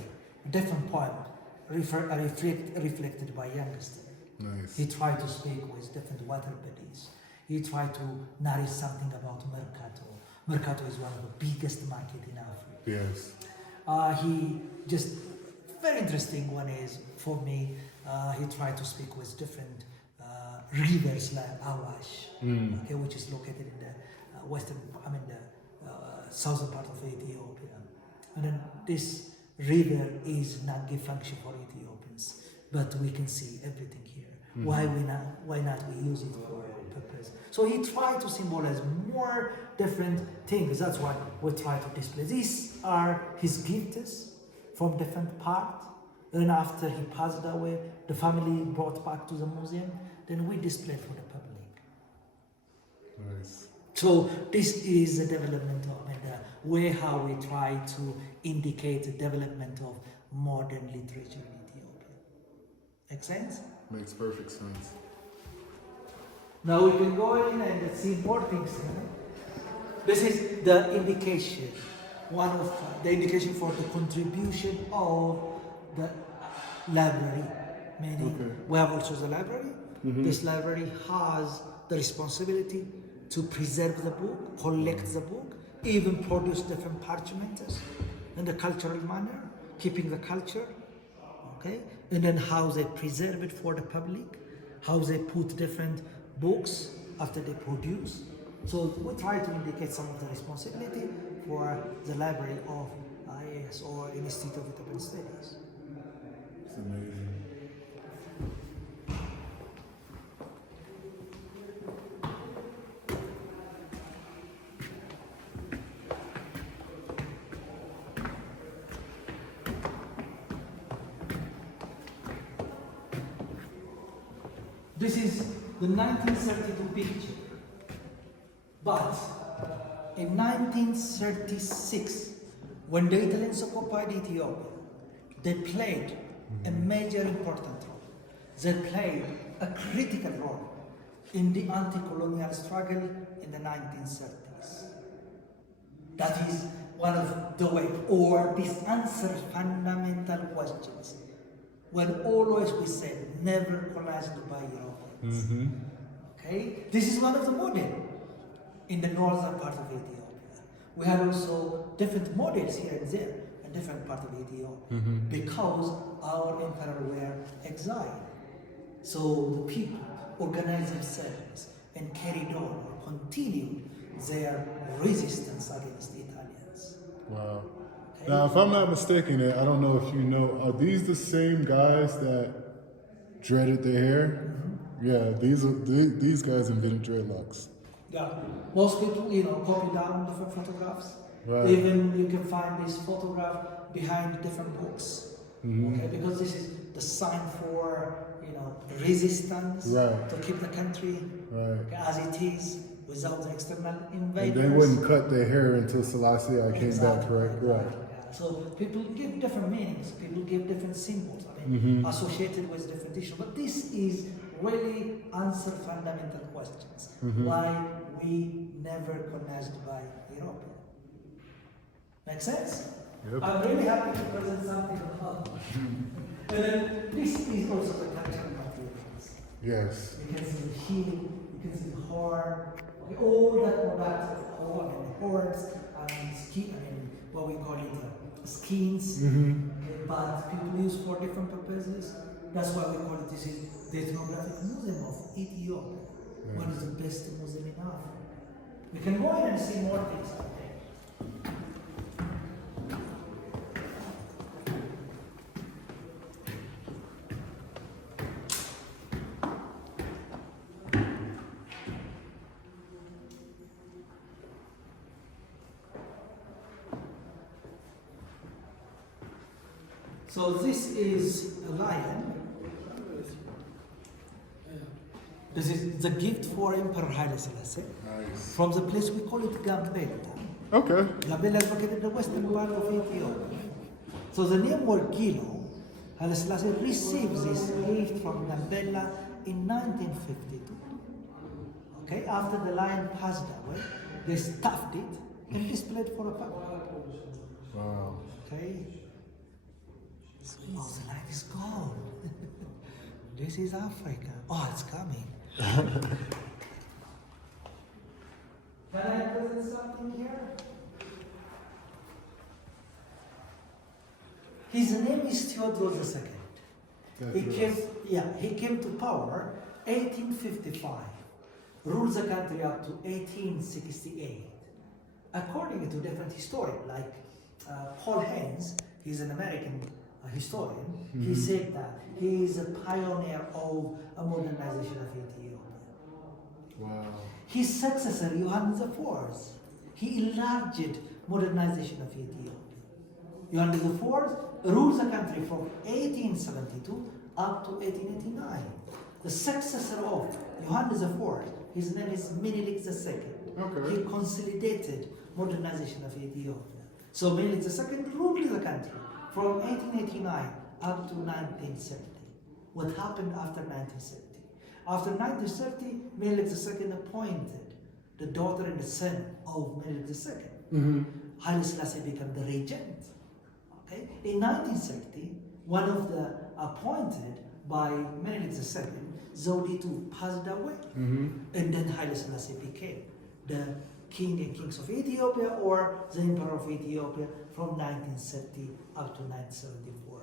different poems reflected by youngsters. Nice. He tried to speak with different water bodies. He tried to narrate something about Mercato. Mercato is one of the biggest market in Africa. Yes. He just, very interesting one is, for me, he tried to speak with different rivers like Awash, okay, which is located in the southern part of Ethiopia. And then this river is not give function for Ethiopians, but we can see everything here. Why not we use it for our purpose? So he tried to symbolize more different things. That's why we try to display. These are his gifts from different parts. And after he passed away, the family brought back to the museum. Then we display for the public. Nice. So this is the development of the way how we try to indicate the development of modern literature in Ethiopia. Make sense? Makes perfect sense. Now we can go in and see more things. This is the indication, one of the indication for the contribution of the library. Meaning, we have also the library. This library has the responsibility to preserve the book, collect the book, even produce different parchments in the cultural manner, keeping the culture okay? And then how they preserve it for the public, how they put different books after they produce. So we try to indicate some of the responsibility for the library of IAS or Institute of Ethiopian Studies. It's amazing. This is the 1932 picture. But in 1936, when the Italians occupied Ethiopia, they played a major important role. They played a critical role in the anti-colonial struggle in the 1930s. That is one of the way, or this answers fundamental questions. When always we say never colonized by Europeans. Okay, this is one of the models in the northern part of Ethiopia. We have also different models here and there in different parts of Ethiopia because our emperor were exiled. So the people organized themselves and carried on or continued their resistance against the Italians. Wow. Okay? Now, if I'm not mistaken, I don't know if you know, are these the same guys that dreaded their hair? Yeah, these guys invented dreadlocks. Yeah, most people, copy down different photographs. Right. Even you can find this photograph behind different books. Okay, because this is the sign for, resistance Right. to keep the country as it is without the external invaders. They wouldn't cut their hair until Selassie came back, Exactly, correct? Right. yeah. So people give different meanings, people give different symbols, associated with different issues. But this is really answer fundamental questions. Why we never colonized by Europe. Make sense? Yep. I'm really happy to present something about And then this is also the cultural materials. Yes. You can see the heel, you can see the horn, all that products of horn and horns and skin, what we call it, skins. But people use for different purposes. That's why we call it, this is the Ethnographic Museum of Ethiopia. One of the best museum in Africa. We can go in and see more things out there. So this is a lion. This is the gift for Emperor Haile Selassie. Nice. From the place we call it Gambella. Okay. Gambella is located in the western part of Ethiopia. So the name Wargilo, Haile Selassie received this gift from Gambella in 1952. Okay, after the lion passed away, they stuffed it and displayed for a public. Wow. Okay. Oh, the light is gone. This is Africa. Oh, it's coming. Can I present something here? His name is Theodore II. He came to power 1855, ruled the country up to 1868. According to different historians, like Paul Haynes, he's an American historian, he said that he is a pioneer of a modernization of Ethiopia. Wow. His successor, Johannes IV, he enlarged modernization of Ethiopia. Johannes IV ruled the country from 1872 up to 1889. The successor of Johannes IV, his name is Menelik II. Okay. He consolidated modernization of Ethiopia. So Menelik II ruled the country from 1889 up to 1970. What happened after 1970? After 1930, Menelik II appointed the daughter and the son of Menelik II. Haile Selassie became the regent. Okay? In 1930, one of the appointed by Menelik II, Zodi II, passed away. And then Haile Selassie became the king and kings of Ethiopia, or the emperor of Ethiopia, from 1930 up to 1974.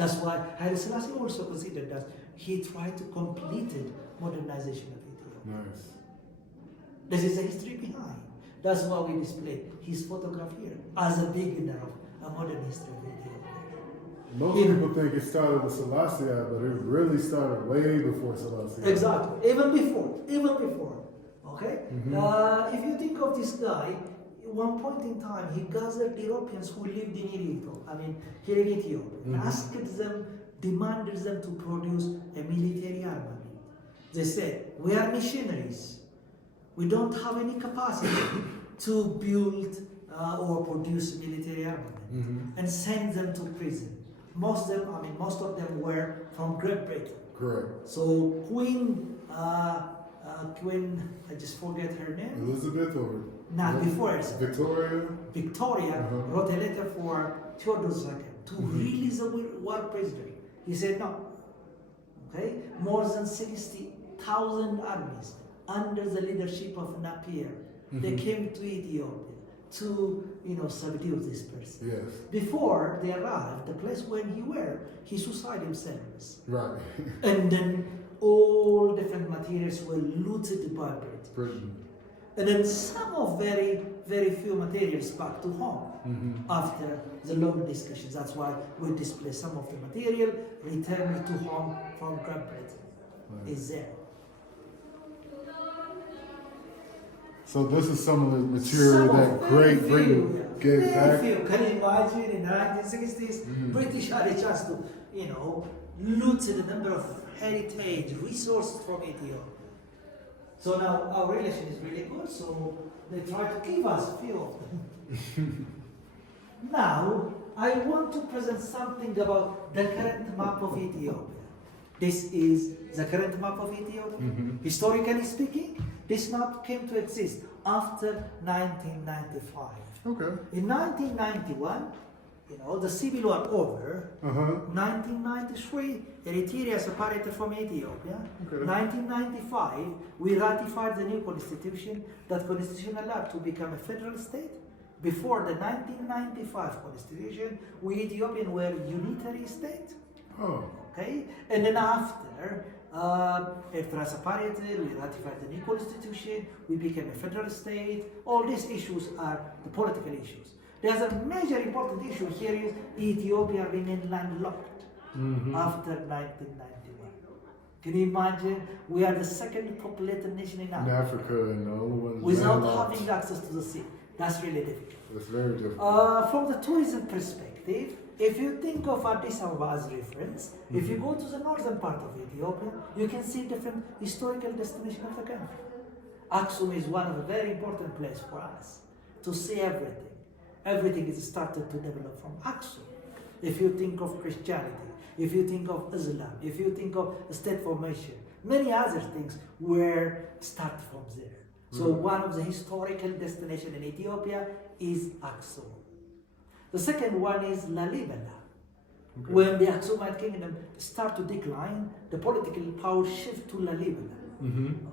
That's why Haile Selassie also considered that he tried to complete modernization of Ethiopia. Nice. This is the history behind. That's why we display his photograph here as a beginner of a modern history of Ethiopia. Most people think it started with Selassie, but it really started way before Selassie. Exactly, even before. Okay? If you think of this guy, at one point in time, he gathered Europeans who lived in here in Ethiopia, and asked them, demanded them to produce a military armament. They said, we are missionaries. We don't have any capacity to build or produce military armament, and send them to prison. Most of them were from Great Britain. Correct. So Queen, I just forget her name. Elizabeth or? Not before her. Victoria? Victoria wrote a letter for Theodore II to release the war prisoner. He said no. Okay? More than 60,000 armies under the leadership of Napier. They came to Ethiopia to subdue this person. Yes. Before they arrived, the place where he suicided himself. Right. And then all different materials were looted by Britain. And then some of very, very few materials back to home after the long discussions. That's why we display some of the material returned to home from Great Britain. Is there. So this is some of the material that Great Britain gave back. Can you imagine in the 1960s, British had a chance to, loot a number of heritage resources from Ethiopia. So now our relation is really good, so they try to give us a few of them. Now, I want to present something about the current map of Ethiopia. This is the current map of Ethiopia. Historically speaking, this map came to exist after 1995. Okay. In 1991, the civil war over. 1993, Eritrea separated from Ethiopia. Okay. 1995, we ratified the new constitution. That constitution allowed to become a federal state. Before the 1995 constitution, we Ethiopian were a unitary state. Oh. Okay, and then after Eritrea separated, we ratified the new constitution, we became a federal state. All these issues are the political issues. There's a major important issue here is Ethiopia remained landlocked after 1991. Can you imagine? We are the second populated nation in Africa and the only one without having access to the sea. That's really difficult. It's very difficult. From the tourism perspective, if you think of Addis Ababa as reference, if you go to the northern part of Ethiopia, you can see different historical destinations of the country. Aksum is one of the very important places for us to see everything. Everything is started to develop from Aksum. If you think of Christianity, if you think of Islam, if you think of state formation, many other things were started from there. So one of the historical destinations in Ethiopia is Aksum. The second one is Lalibela. Okay. When the Aksumite kingdom start to decline, the political power shift to Lalibela.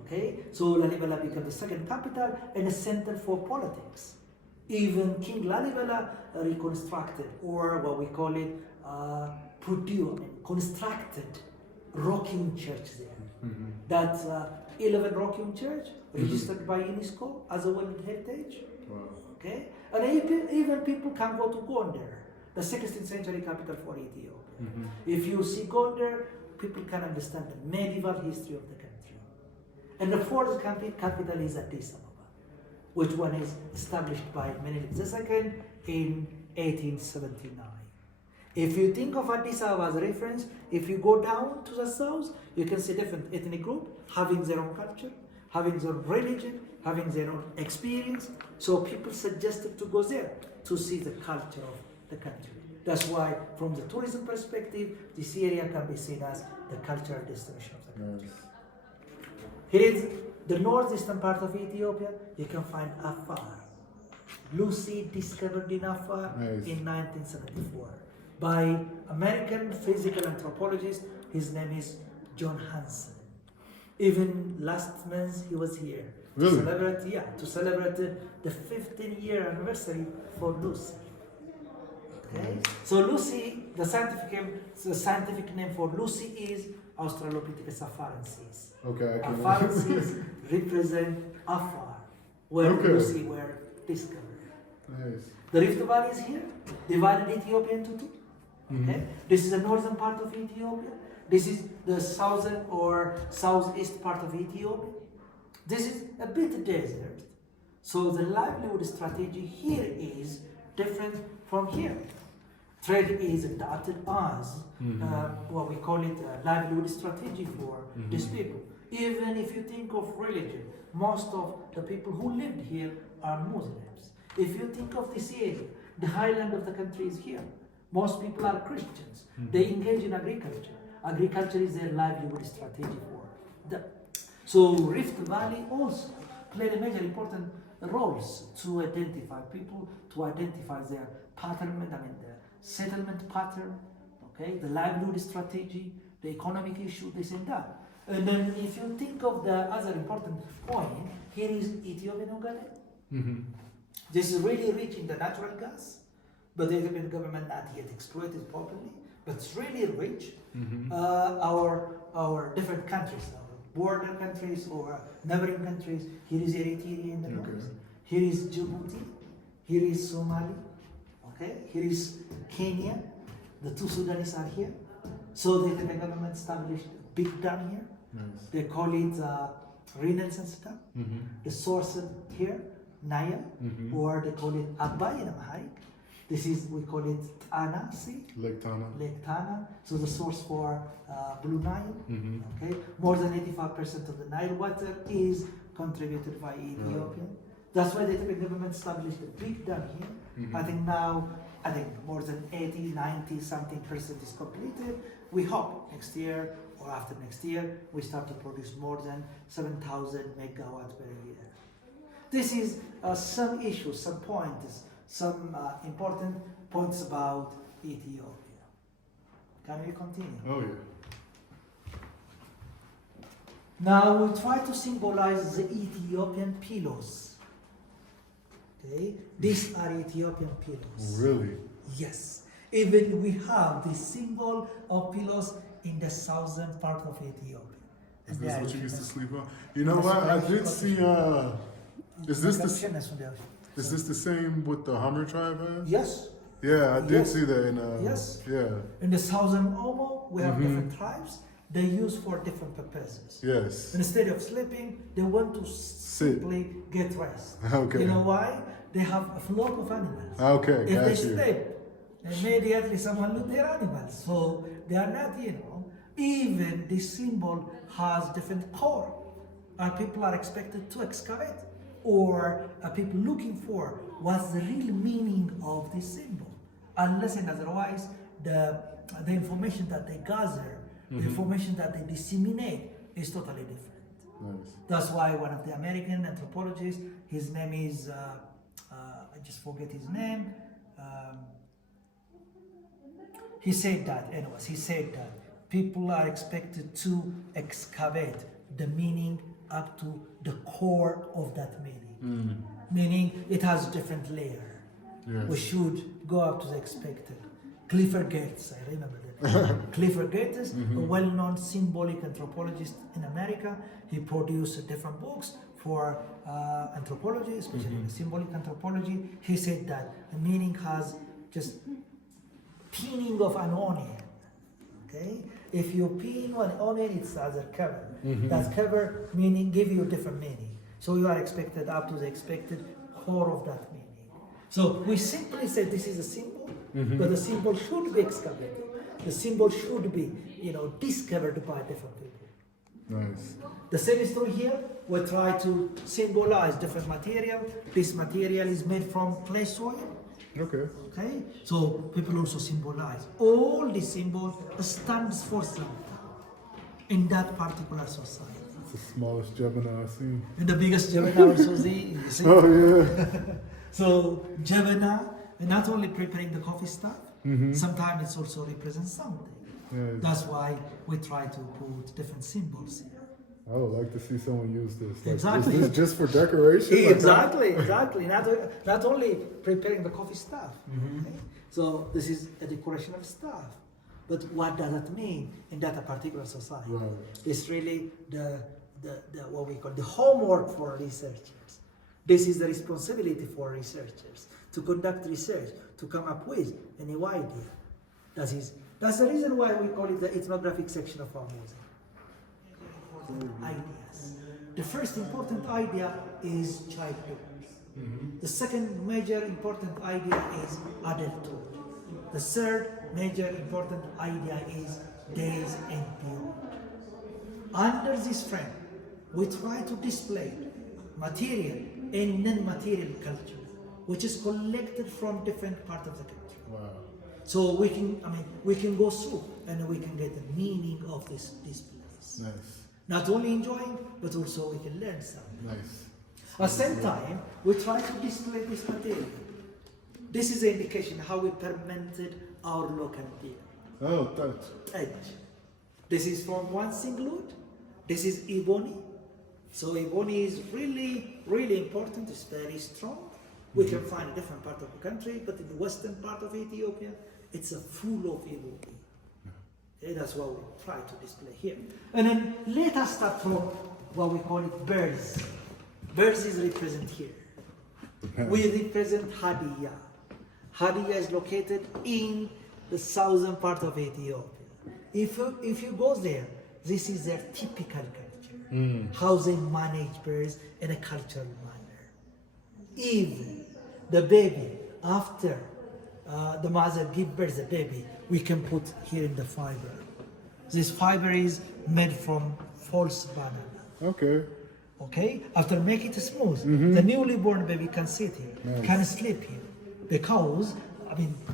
Okay, so Lalibela becomes the second capital and a center for politics. Even King Lalibela reconstructed, or what we call it, constructed rocking church there. That 11 rocking church registered by UNESCO as a World Heritage. Wow. Okay, and even people can go to Gondar, the 16th century capital for Ethiopia. If you see Gondar, people can understand the medieval history of the country. And the fourth capital is Addis Ababa, which one is established by Menelik II in 1879. If you think of Addis Ababa as a reference, if you go down to the south, you can see different ethnic groups having their own culture, having their own religion, having their own experience. So people suggested to go there to see the culture of the country. That's why, from the tourism perspective, this area can be seen as the cultural destination of the country. Nice. Here is the northeastern part of Ethiopia. You can find Afar. Lucy discovered in Afar in 1974 by American physical anthropologist. His name is John Hansen. Even last month he was here to celebrate the 15-year anniversary for Lucy. Okay? So Lucy, the scientific name for Lucy is Australopithecus afarensis. Okay, I can Afarensis represent Afar, where Okay. Lucy were discovered. Nice. The Rift Valley is here, divided Ethiopia into two. Okay? This is the northern part of Ethiopia. This is the southern or southeast part of Ethiopia. This is a bit desert. So the livelihood strategy here is different from here. Trade is adopted as what we call it a livelihood strategy for these people. Even if you think of religion, most of the people who lived here are Muslims. If you think of this area, the highland of the country is here. Most people are Christians. They engage in agriculture. Agriculture is their livelihood strategy for them. So Rift Valley also played a major important roles to identify people, to identify their pattern, the settlement pattern, okay, the livelihood strategy, the economic issue, this and that. And then if you think of the other important point, here is Ethiopian Ogaden. This is really rich in the natural gas, but the Ethiopian government not yet exploited properly, but it's really rich. Our different countries, our border countries or neighboring countries, here is Eritrea in the north, here is Djibouti, here is Somali, okay, here is Kenya, the two Sudanese are here. So the Ethiopian government established a big dam here. Nice. They call it Renaissance Dam. The source here, Nile, or they call it Adwa in Amharic. This is, we call it Tana Sea. Lake Tana. Lake Tana. So the source for Blue Nile. Okay, more than 85% of the Nile water is contributed by Ethiopia. That's why the Ethiopian government established a big dam here. I think now, more than 80, 90 something percent is completed. We hope next year or after next year, we start to produce more than 7,000 megawatts per year. This is some issues, some points, some important points about Ethiopia. Can we continue? Oh yeah. Now we try to symbolize the Ethiopian pillars. Okay, these are Ethiopian pillars. Really? Yes. Even we have the symbol of pillars in the southern part of Ethiopia. Is this what you used to sleep on? You know what? I did see. Is this the same with the Hammer tribe? Yes. Yeah, I did see that in. Yes. Yeah. In the southern Omo, we have different tribes. They use for different purposes. Yes. Instead of sleeping, they want to simply get rest. Okay. You know why? They have a flock of animals. Okay, if got they you. sleep, immediately someone loot their animals. So they are not, even this symbol has different core. People are expected to excavate, or are people looking for what's the real meaning of this symbol? Unless and otherwise, the information that they gather, the information that they disseminate is totally different. Nice. That's why one of the American anthropologists, his name is, I just forget his name. He said that people are expected to excavate the meaning up to the core of that meaning. Meaning it has different layer. Yes. We should go up to the expected. Clifford Gates, I remember that. Clifford Gates, a well-known symbolic anthropologist in America. He produced different books for anthropology, especially the symbolic anthropology. He said that the meaning has just pinning of an onion. Okay, if you pin one onion, it's as a cover. That cover meaning give you different meaning. So you are expected up to the expected core of that meaning. So we simply say this is a symbol, but the symbol should be excavated. The symbol should be, discovered by different people. Nice. The same is true here. We try to symbolize different material. This material is made from clay soil. Okay. Okay, so people also symbolize. All the symbol stands for something in that particular society. It's the smallest Gemini I've seen. And the biggest Jebena also you see. Oh yeah. So Jebena, not only preparing the coffee stuff, sometimes it also represents something. Yes. That's why we try to put different symbols here. I would like to see someone use this. Like, Exactly. Is this just for decoration? Like, Exactly. Not only preparing the coffee stuff. Okay? So this is a decoration of stuff. But what does it mean in that particular society? Right. It's really the what we call the homework for researchers. This is the responsibility for researchers to conduct research, to come up with a new idea. That's the reason why we call it the ethnographic section of our museum. Ideas. The first important idea is childhood. The second major important idea is adulthood. The third major important idea is days and beyond. Under this frame, we try to display material and non-material culture, which is collected from different parts of the country. Wow. So we can go through and we can get the meaning of this place. Nice. Not only enjoying, but also we can learn something. Nice. At the same time, we try to display this material. This is an indication how we fermented our local beer. Oh, touch. Edge. This is from one single wood. This is ebony. So ebony is really, really important. It's very strong. We can find a different part of the country, but in the western part of Ethiopia, it's a full of ebony. Okay, that's what we try to display here. And then let us start from what we call it birds. Birds is represented here. We represent Hadiya. Hadiya is located in the southern part of Ethiopia. If you go there, this is their typical culture. How they manage birds in a cultural manner. Even the baby, after the mother gives birth the baby, we can put here in the fiber. This fiber is made from false banana. Okay. Okay? After make it smooth, the newly born baby can sit here, can sleep here. Because,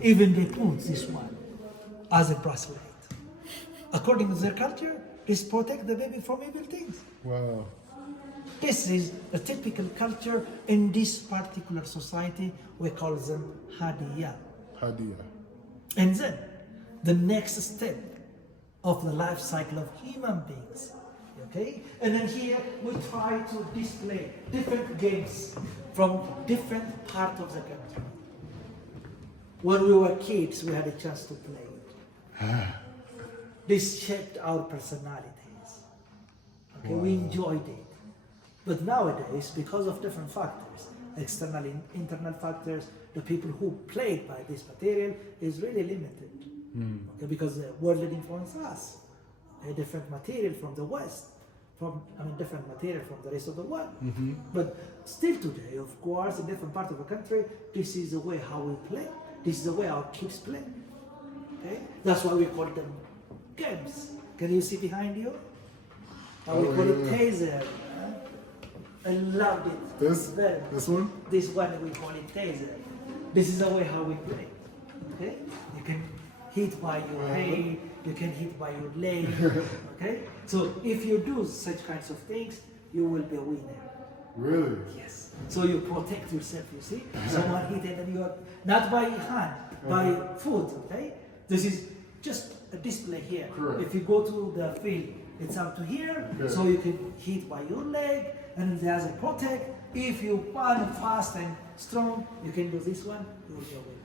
even they put this one as a bracelet. According to their culture, this protects the baby from evil things. Wow. This is a typical culture in this particular society. We call them Hadiya. Hadiya. And then, the next step of the life cycle of human beings. Okay? And then here we try to display different games from different parts of the country. When we were kids, we had a chance to play it. This shaped our personalities. Okay, we enjoyed it. But nowadays, because of different factors, external and internal factors, the people who played by this material is really limited. Okay, because the world influences us. A different material from the West, different material from the rest of the world. But still today, of course, in different parts of the country, this is the way how we play. This is the way our kids play. Okay? That's why we call them games. Can you see behind you? We call it taser. I loved it. This one? This one we call it taser. This is the way how we play. Okay? You can hit by your head, you can hit by your leg. Okay? So if you do such kinds of things, you will be a winner. Really? Yes. So you protect yourself, you see? Someone hit it and you are not by hand, by foot, okay? This is just a display here. Correct. If you go to the field, it's up to here, so you can hit by your leg, and there's a protect. If you run fast and strong, you can do this one, you will be a winner.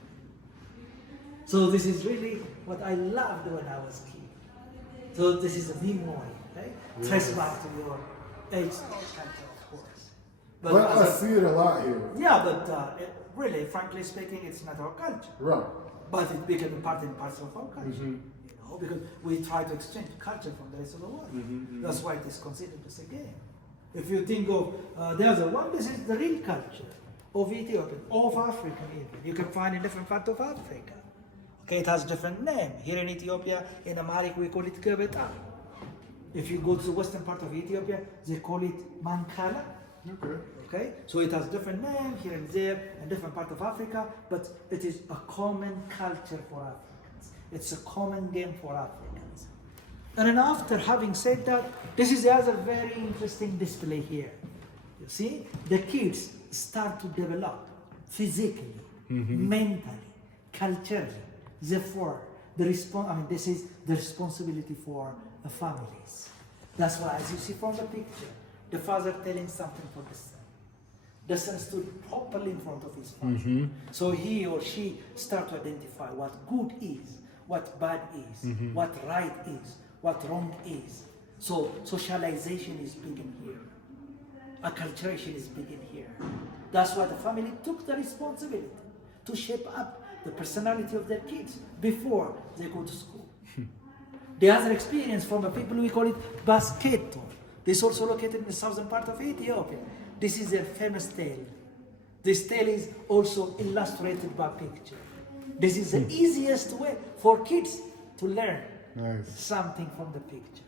So this is really what I loved when I was a kid. So this is a memory, okay? Trace back to your age, of course. But I see it a lot here. yeah, but really, frankly speaking, it's not our culture. Right. But it became a part and parcel of our culture. You know, because we try to exchange culture from the rest of the world. That's why it is considered as a game. If you think of the other one, this is the real culture of Ethiopia, of Africa even. You can find in different parts of Africa. Okay, it has different name. Here in Ethiopia, in Amharic, we call it Gebeta. If you go to the western part of Ethiopia, they call it Mankala. Okay, so it has different name here and there in different part of Africa, but it is a common culture for Africans. It's a common game for Africans. And then after having said that, this is the other very interesting display here. You see, the kids start to develop physically, mentally, culturally. Therefore, this is the responsibility for the families. That's why, as you see from the picture, the father telling something for the son. The son stood properly in front of his father. So he or she start to identify what good is, what bad is, what right is, what wrong is. So socialization is begin here. Acculturation is begin here. That's why the family took the responsibility to shape up the personality of their kids before they go to school. The other experience from the people, we call it basketo. This is also located in the southern part of Ethiopia. This is their famous tale. This tale is also illustrated by picture. This is the easiest way for kids to learn something from the picture.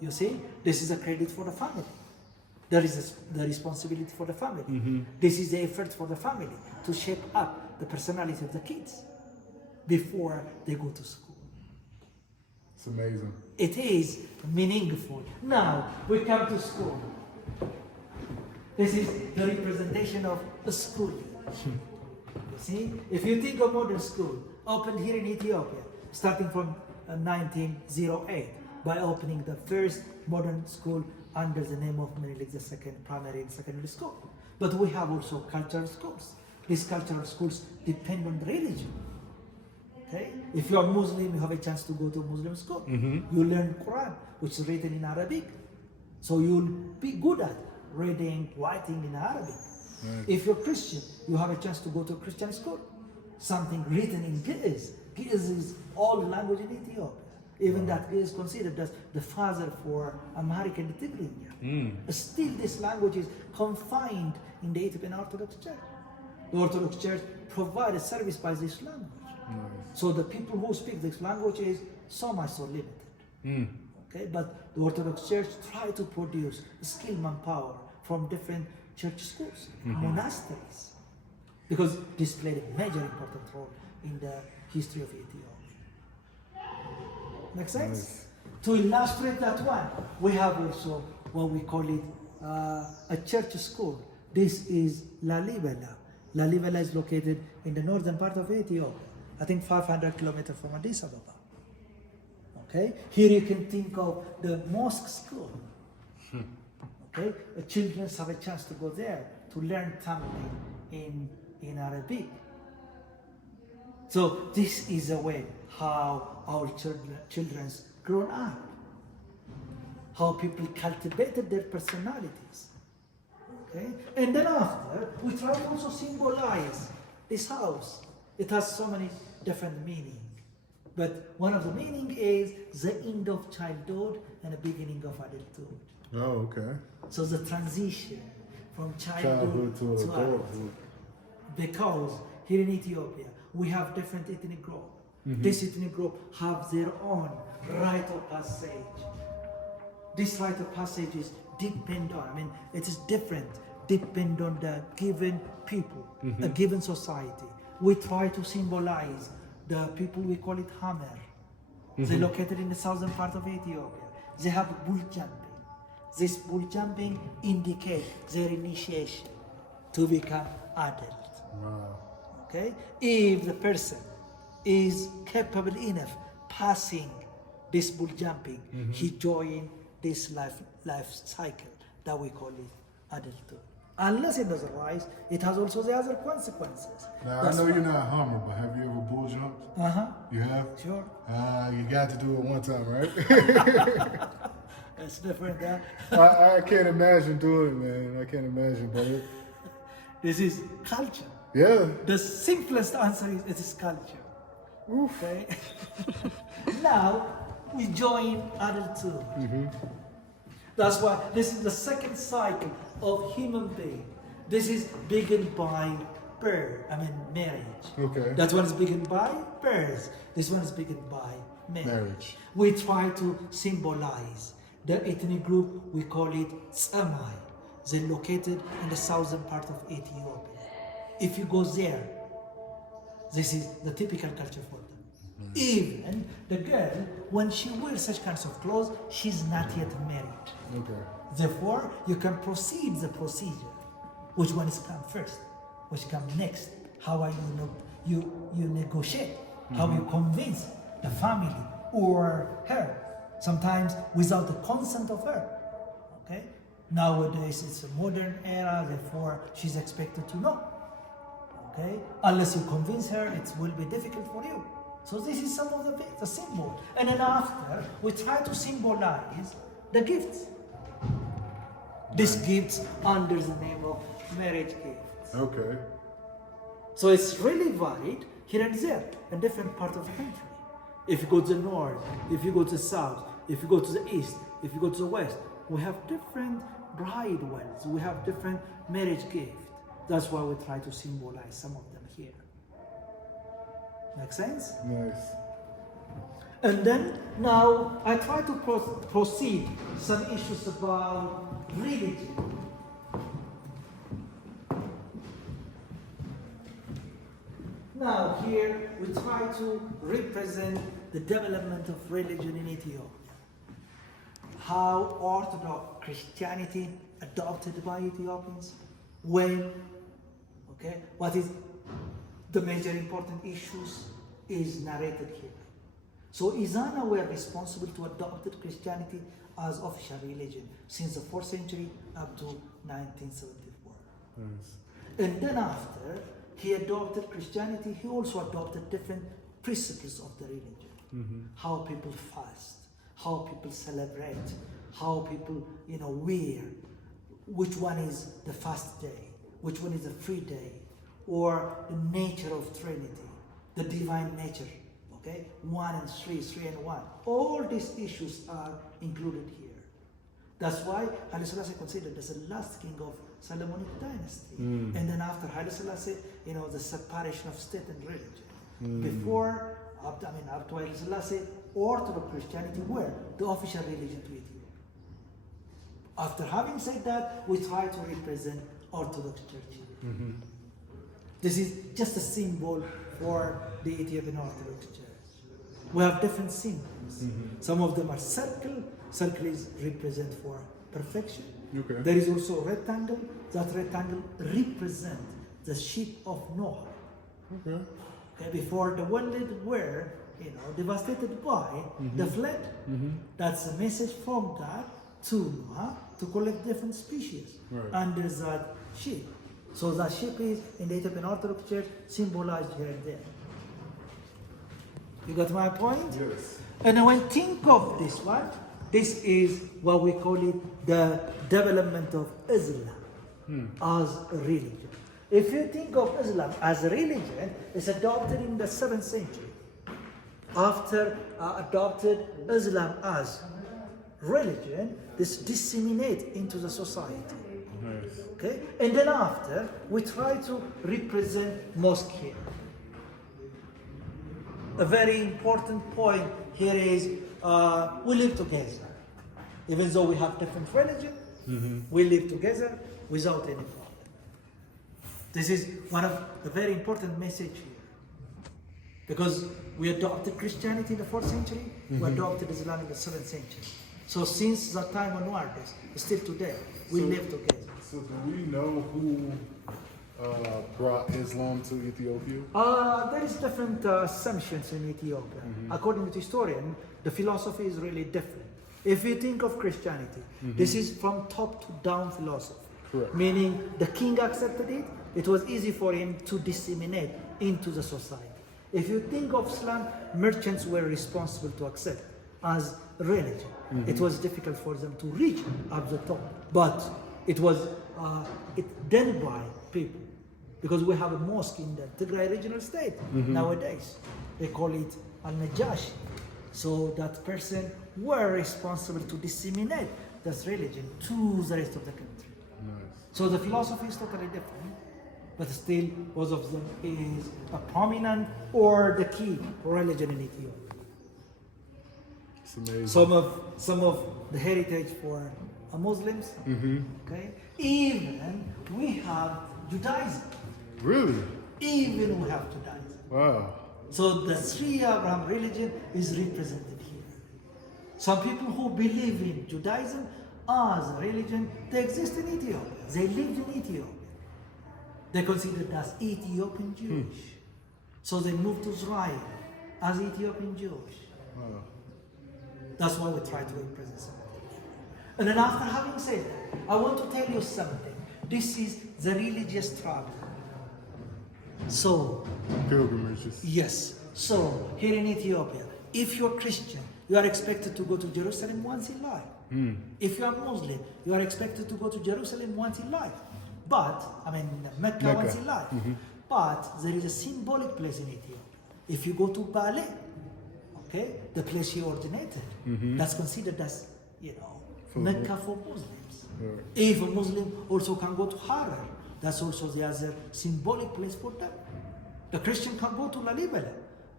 You see, this is a credit for the family. There is the responsibility for the family. This is the effort for the family to shape up the personality of the kids before they go to school. It's amazing. It is meaningful. Now we come to school. This is the representation of a school. You see, if you think of modern school, opened here in Ethiopia, starting from 1908, by opening the first modern school under the name of Menelik II Primary and Secondary School. But we have also cultural schools. These cultural schools depend on religion. Okay? If you are Muslim, you have a chance to go to a Muslim school. You learn Quran, which is written in Arabic. So you'll be good at reading, writing in Arabic. If you're Christian, you have a chance to go to a Christian school. Something written in Ge'ez. Ge'ez is all language in Ethiopia. Even that is considered as the father for Amharic and Tigrinya. Still, this language is confined in the Ethiopian Orthodox Church. The Orthodox Church provides a service by this language. So the people who speak this language is so much so limited. Okay, but the Orthodox Church try to produce skilled manpower from different church schools, monasteries, because this played a major important role in the history of Ethiopia. Make sense? To illustrate that one, we have also what we call it a church school. This is Lalibela. Lalibela is located in the northern part of Ethiopia, I think 500 kilometers from Addis Ababa. Okay, here you can think of the mosque school. Okay, the children have a chance to go there to learn something in Arabic. So this is a way how our children grown up, how people cultivated their personalities. Okay, and then after we try to also symbolize this house. It has so many different meanings. But one of the meaning is the end of childhood and the beginning of adulthood. Oh, okay. So the transition from childhood to adulthood. Because here in Ethiopia, we have different ethnic groups. This ethnic group have their own rite of passage. This rite of passage is depend on, it is different, depend on the given people, a given society. We try to symbolize the people, we call it Hammer. They're located in the southern part of Ethiopia. They have bull jumping. This bull jumping indicates their initiation to become adult. Wow. Okay? If the person is capable enough passing this bull jumping, he join this life cycle that we call it adulthood. Unless it doesn't rise, it has also the other consequences. Now, I know you're not a Hummer, but have you ever bull jumped? You have? Sure. You got to do it one time, right? It's different, huh? I can't imagine doing it, man. I can't imagine, but This is culture. yeah. The simplest answer is it is culture. Okay? Now, we join adulthood. That's why this is the second cycle of human being. This is begun by marriage. Okay. That one is begun by birth. This one is begun by marriage. We try to symbolize the ethnic group, we call it Tsamai. They're located in the southern part of Ethiopia. If you go there, this is the typical culture for them. Even the girl, when she wears such kinds of clothes, she's not yet married. Okay. Therefore, you can proceed the procedure. Which one is come first? Which come next? How are you negotiate? How you convince the family or her sometimes without the consent of her. Okay? Nowadays it's a modern era, therefore she's expected to know. Okay? Unless you convince her, it will be difficult for you. So this is some of the symbol. And then after, we try to symbolize the gifts. These gifts under the name of marriage gifts. Okay. So it's really varied here and there in different parts of the country. If you go to the north, if you go to the south, if you go to the east, if you go to the west, we have different bride wells, we have different marriage gifts. That's why we try to symbolize some of them here. Make sense? Nice. And then now I try to proceed some issues about religion. Now here we try to represent the development of religion in Ethiopia. How Orthodox Christianity adopted by Ethiopians, when, okay, what is the major important issues is narrated here. So Izana were responsible to adopt Christianity as official religion since the 4th century up to 1974. Nice. And then after he adopted Christianity, he also adopted different principles of the religion. Mm-hmm. How people fast, how people celebrate, how people, wear, which one is the fast day, which one is the free day, or the nature of Trinity, the divine nature, okay? 1 and 3, 3 and 1. All these issues are included here. That's why Haile Selassie considered as the last king of Solomonic dynasty. And then after Haile Selassie, the separation of state and religion. Before, up to Haile Selassie, Orthodox Christianity were the official religion to Ethiopia. After having said that, we try to represent Orthodox Church. Mm-hmm. This is just a symbol for the Ethiopian Orthodox Church. We have different symbols. Mm-hmm. Some of them are circle. Circle is represent for perfection. Okay. There is also rectangle. That rectangle represents the sheep of Noah. Okay. Okay, before the world were, devastated by the flood. Mm-hmm. That's a message from God to Noah to collect different species under that sheep. So that sheep is in the Ethiopian Orthodox Church symbolized here and there. You got my point? Yes. And when think of this one, this is what we call it the development of Islam as a religion. If you think of Islam as a religion, it's adopted in the 7th century. After adopted Islam as religion, this disseminates into the society. Nice. Okay? And then after, we try to represent mosque here. A very important point here is we live together. Even though we have different religion, we live together without any problem. This is one of the very important message here. Because we adopted Christianity in the 4th century, we adopted Islam in the 7th century. So since that time onwards, still today, we live together. So do we know who brought Islam to Ethiopia? There is different assumptions in Ethiopia. According to historian, the philosophy is really different. If you think of Christianity, this is from top to down philosophy. Correct. Meaning the king accepted it, it was easy for him to disseminate into the society. If you think of Islam, merchants were responsible to accept as religion. It was difficult for them to reach up the top, but it was done by people. Because we have a mosque in the Tigray regional state nowadays. They call it Al-Najashi. So that person were responsible to disseminate this religion to the rest of the country. Nice. So the philosophy is totally different, but still both of them is a prominent or the key religion in Ethiopia. It's amazing. Some of the heritage for Muslims, okay? Even we have Judaism. Really? Even we have Judaism. Wow. So the three Abraham religion is represented here. Some people who believe in Judaism as a religion, they exist in Ethiopia. They lived in Ethiopia. They considered as Ethiopian Jewish. So they moved to Israel as Ethiopian Jewish. Wow. That's why we try to represent something. And then after having said that, I want to tell you something. This is the religious travel. So, Pilgrimages. yes. So, here in Ethiopia, if you're Christian, you are expected to go to Jerusalem once in life. If you are Muslim, you are expected to go to Jerusalem once in life. But, Mecca once in life. But there is a symbolic place in Ethiopia. If you go to Bali, okay, the place he originated, that's considered as, Mecca for Muslims. If a Muslim also can go to Harari, that's also the other symbolic place for them. The Christian can go to Lalibela,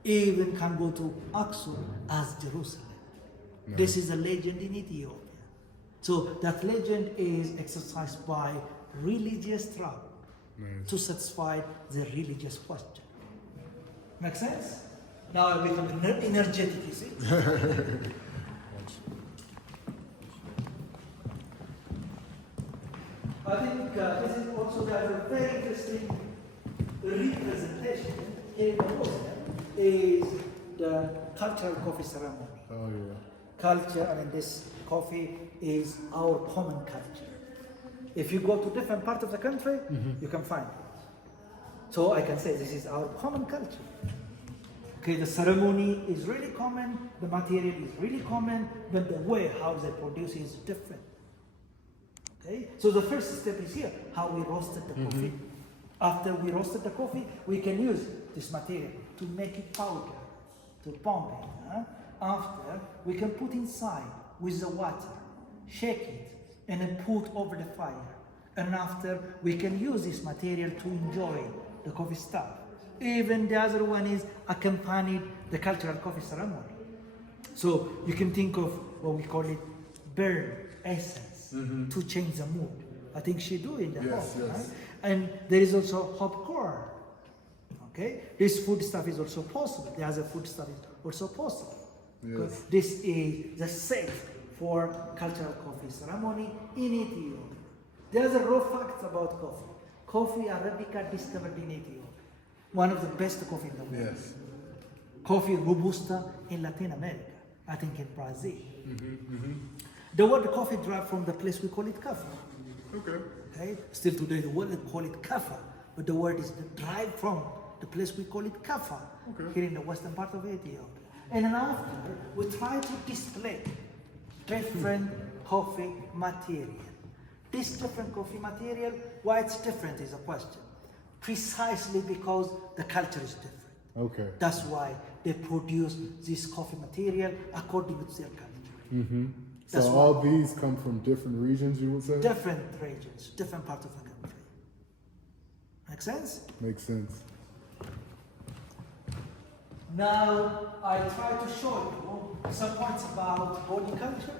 even can go to Aksum as Jerusalem. Nice. This is a legend in Ethiopia. So that legend is exercised by religious travel to satisfy the religious question. Make sense? Now I become energetic, you see? I think this is also a very interesting representation in the museum is the cultural coffee ceremony. Oh yeah. Culture, this coffee is our common culture. If you go to different parts of the country, you can find it. So I can say this is our common culture. Okay, the ceremony is really common, the material is really common, but the way how they produce is different. Okay, so the first step is here, how we roasted the coffee. After we roasted the coffee, we can use this material to make it powder, to pump it. After, we can put inside with the water, shake it, and then put over the fire. And after, we can use this material to enjoy the coffee stuff. Even the other one is accompanied the cultural coffee ceremony. So you can think of what we call it burn essence to change the mood. I think she do in the home, right? And there is also popcorn. Okay, this food stuff is also possible. The other food stuff is also possible. Yes. This is the set for cultural coffee ceremony in Ethiopia. There's a raw fact about coffee. Coffee Arabica discovered in Ethiopia. One of the best coffee in the world. Yes. Coffee Robusta in Latin America, I think in Brazil. The word coffee derived from the place we call it Kafa. Okay. Still today the world call it Kafa, but the word is derived from the place we call it Kafa, here in the western part of Ethiopia. And then after, we try to display different coffee material. This different coffee material, why it's different is a question. Precisely because the culture is different. Okay. That's why they produce this coffee material according to their culture. So all these come from different regions, you would say? Different regions, different parts of the country. Make sense? Makes sense. Now, I try to show you some points about body culture,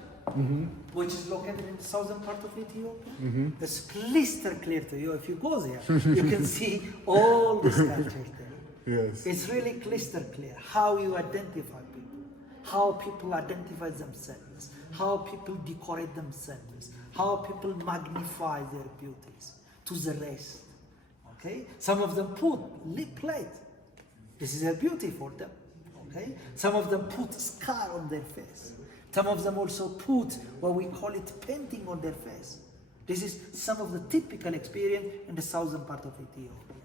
which is located in the southern part of Ethiopia. It's crystal clear to you. If you go there, you can see all this culture there. Yes. It's really crystal clear how you identify people, how people identify themselves, how people decorate themselves, how people magnify their beauties to the rest. Okay? Some of them put lip plate. This is a beauty for them. Okay? Some of them put scar on their face. Some of them also put what we call it painting on their face. This is some of the typical experience in the southern part of Ethiopia.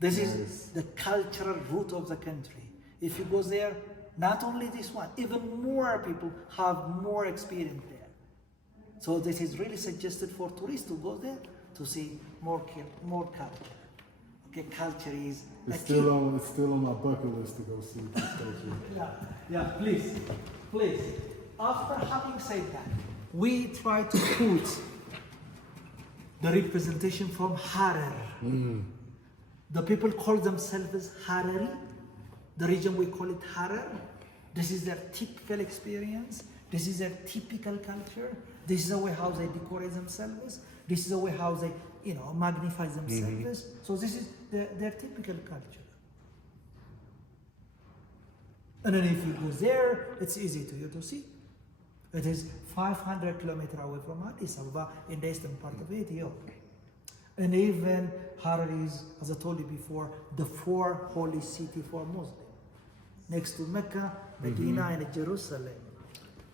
This is the cultural root of the country. If you go there, not only this one, even more people have more experience there. So this is really suggested for tourists to go there to see more culture. Okay, culture is it's still on my bucket list to go see this culture. Yeah, please. After having said that, we try to put the representation from Harari. The people call themselves Harari. The region we call it Harari. This is their typical experience. This is their typical culture. This is the way how they decorate themselves. This is the way how they, magnify themselves. So this is their typical culture. And then if you go there, it's easy to you to see. It is 500 kilometers away from Addis Ababa in the eastern part of Ethiopia. And even Harari is, as I told you before, the fourth holy city for Muslims. next to Mecca, Medina, and Jerusalem.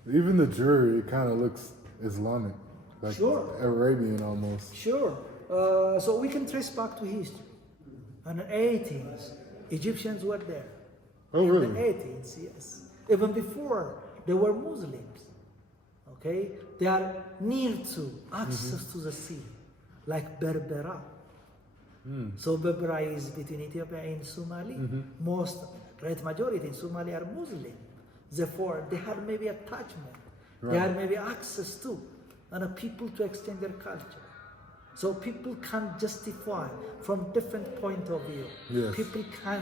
Even the jewelry, it kind of looks Islamic, like Sure. Arabian almost. Sure. So we can trace back to history. In the 18th, Egyptians were there. Oh, In really? the 18th, yes. Even before, they were Muslims. Okay? They are near to access to the sea, like Berbera. So Berbera is between Ethiopia and Somali. Most, great majority in Somali are Muslim. Therefore, they had maybe attachment. They had maybe access to, and people to exchange their culture. So people can justify from different point of view. Yes. People can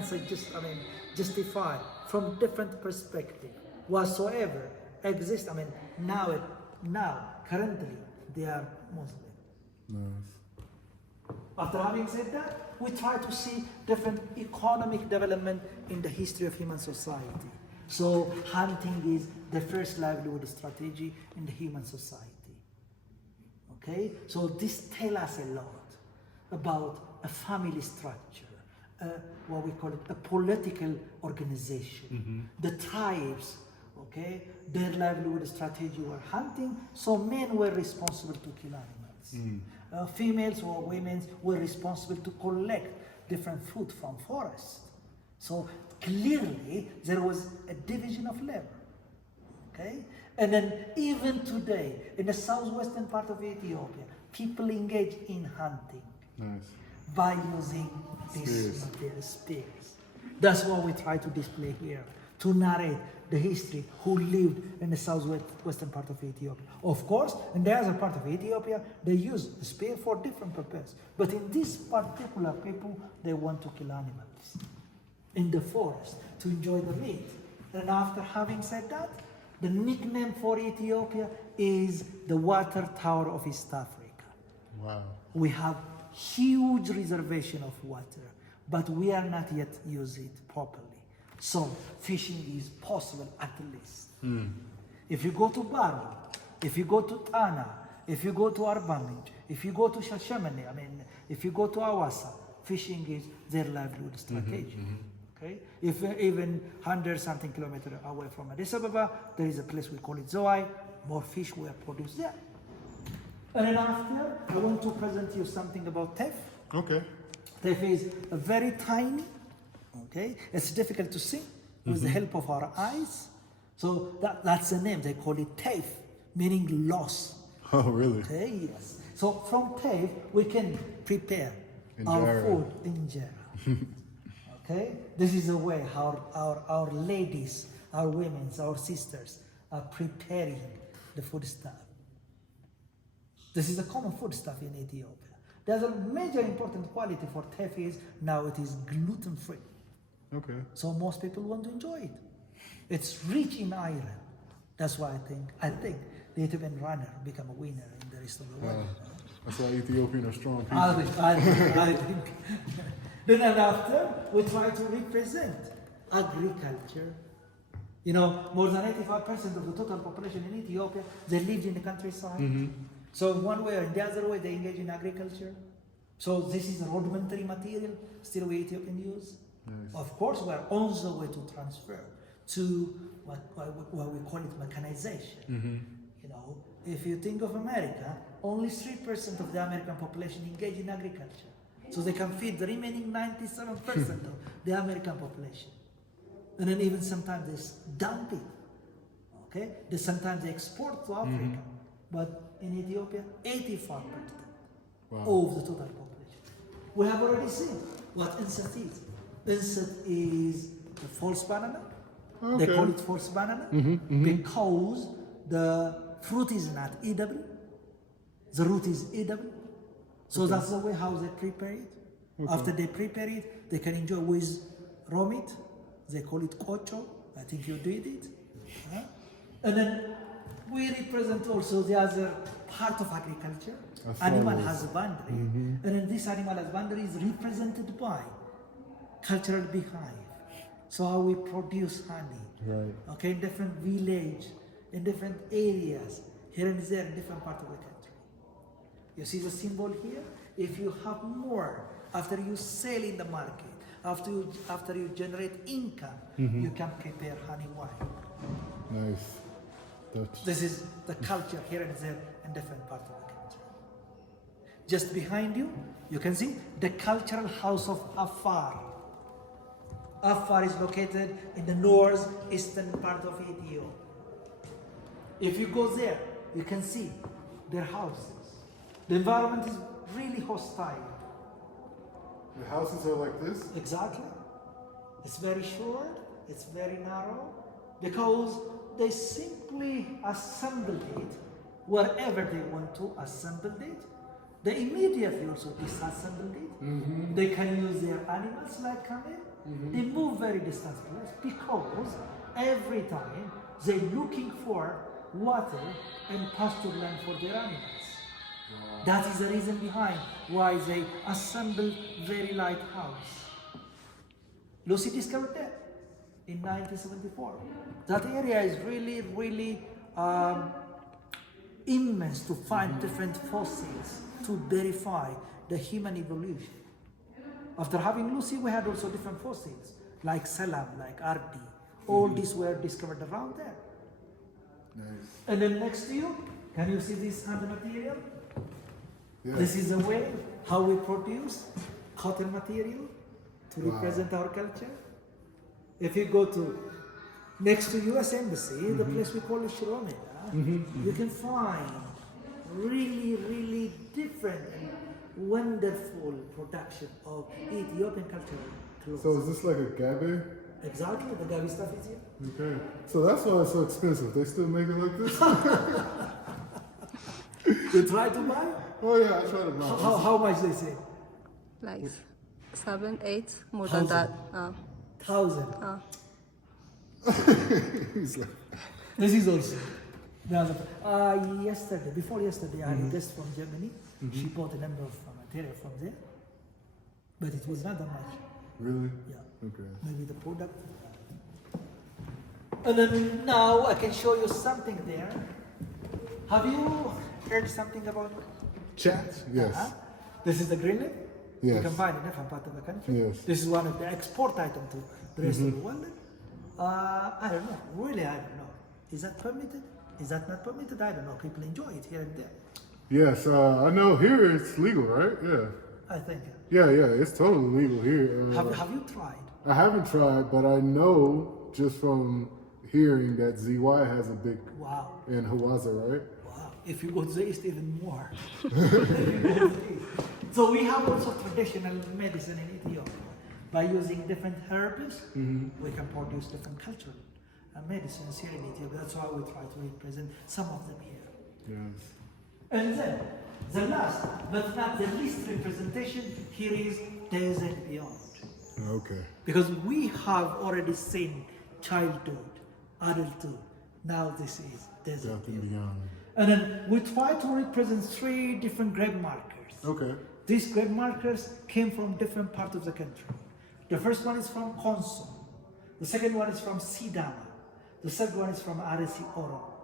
justify from different perspective whatsoever exist. Now currently they are Muslim. Nice. After having said that, we try to see different economic development in the history of human society. So hunting is the first livelihood strategy in the human society. Okay, so this tells us a lot about a family structure, what we call it a political organization. The tribes, okay, their livelihood strategy were hunting, so men were responsible to kill animals. Females or women were responsible to collect different food from forests. So clearly there was a division of labor. Okay? And then even today, in the southwestern part of Ethiopia, people engage in hunting Nice. by using these spears. That's what we try to display here, to narrate the history who lived in the southwestern part of Ethiopia. Of course, in the other part of Ethiopia, they use the spear for different purposes. But in this particular people, they want to kill animals in the forest to enjoy the meat. And after having said that, the nickname for Ethiopia is the water tower of East Africa. Wow. We have huge reservation of water, but we are not yet using it properly. So fishing is possible at least. If you go to Bari, if you go to Tana, if you go to Arbaminj, if you go to Shashamane, if you go to Awasa, fishing is their livelihood strategy. Okay? If even 100-something kilometers away from Addis Ababa, there is a place we call it Zoai. More fish were produced there. And then after, I want to present you something about teff. Okay. Teff is a very tiny, okay? It's difficult to see with the help of our eyes. So that's the name, they call it teff, meaning loss. Oh, really? Okay, yes. So from teff, we can prepare our food injera. Okay? This is the way how our ladies, our women, our sisters are preparing the food stuff. This is a common food stuff in Ethiopia. There's a major important quality for teff is now it is gluten-free. Okay. So most people want to enjoy it. It's rich in iron. That's why I think the Ethiopian runner become a winner in the rest of the world. That's why Ethiopian are strong people. I think. Then after, we try to represent agriculture. You know, more than 85% of the total population in Ethiopia, they live in the countryside. So one way or the other way, they engage in agriculture. So this is a rudimentary material still we Ethiopian use. Nice. Of course, we are on the way to transfer to what we call it mechanization. You know, if you think of America, only 3% of the American population engage in agriculture. So they can feed the remaining 97% of the American population. And then even sometimes they dump it. Okay? Sometimes they export to Africa. But in Ethiopia, 85% of the total population. We have already seen what insect is. Insect is the false banana. Okay. They call it false banana because the fruit is not edible. The root is edible. So that's the way how they prepare it. After they prepare it, they can enjoy with raw meat. They call it kocho. I think you did it. And then we represent also the other part of agriculture, animal husbandry. And then this animal husbandry is represented by cultural beehive. So how we produce honey. Right. Okay, in different village, in different areas, here and there, in different parts of the country. You see the symbol here? If you have more, after you sell in the market, After you generate income, you can prepare honey wine. Nice. Dutch. This is the culture here and there in different parts of the country. Just behind you, you can see the cultural house of Afar. Afar is located in the northeastern part of Ethiopia. If you go there, you can see their houses. The environment is really hostile. The houses are like this? Exactly. It's very short, it's very narrow, because they simply assembled it wherever they want to assemble it. They immediately also disassembled it. They can use their animals like camel. They move very distant place because every time they're looking for water and pasture land for their animals. That is the reason behind why they assembled very light house. Lucy discovered that in 1974. That area is really, really immense to find different fossils to verify the human evolution. After having Lucy, we had also different fossils, like Selam, like Ardi. All these were discovered around there. Nice. And then next to you, can you see this hand material? Yeah. This is the way how we produce cotton material to represent our culture. If you go to next to U.S. Embassy, the place we call Shiromeda, you can find really, really different and wonderful production of Ethiopian cultural clothes. So is this like a gabe? Exactly, the Gavi stuff is here. Okay. So that's why it's so expensive. They still make it like this? You try to buy? Oh yeah, I tried to buy it. How much they say? Like 7, 8, more than that. 1,000. He's like, This is also. Before yesterday, I had a guest from Germany. She bought a number of material from there, but it was not that much. really? Yeah, Okay. maybe the product. And then now I can show you something there. Have you heard something about Chat? Yes. This is the Greenland. You Yes. can find in different part of the country. Yes. This is one of the export items to the rest of the world. I don't know. Really, I don't know. Is that permitted? Is that not permitted? I don't know. People enjoy it here and there. Yes, I know here it's legal, right? Yeah. I think. Yeah, it's totally legal here. Have you tried? I haven't tried, but I know just from hearing that ZY has a big Wow. in Hawaza, right? Wow. If you go to the east, even more. So we have also traditional medicine in Ethiopia. By using different herbs, we can produce different cultural medicines here in Ethiopia. That's why we try to represent some of them here. Yes. And then, the last, but not the least representation, here is Desert Beyond. Okay. Because we have already seen childhood, adulthood. Now this is Desert Death and Beyond. beyond. And then we try to represent 3 different grave markers. Okay. These grave markers came from different parts of the country. The first one is from Konso. The second one is from Sidama. The third one is from Aresi Oro.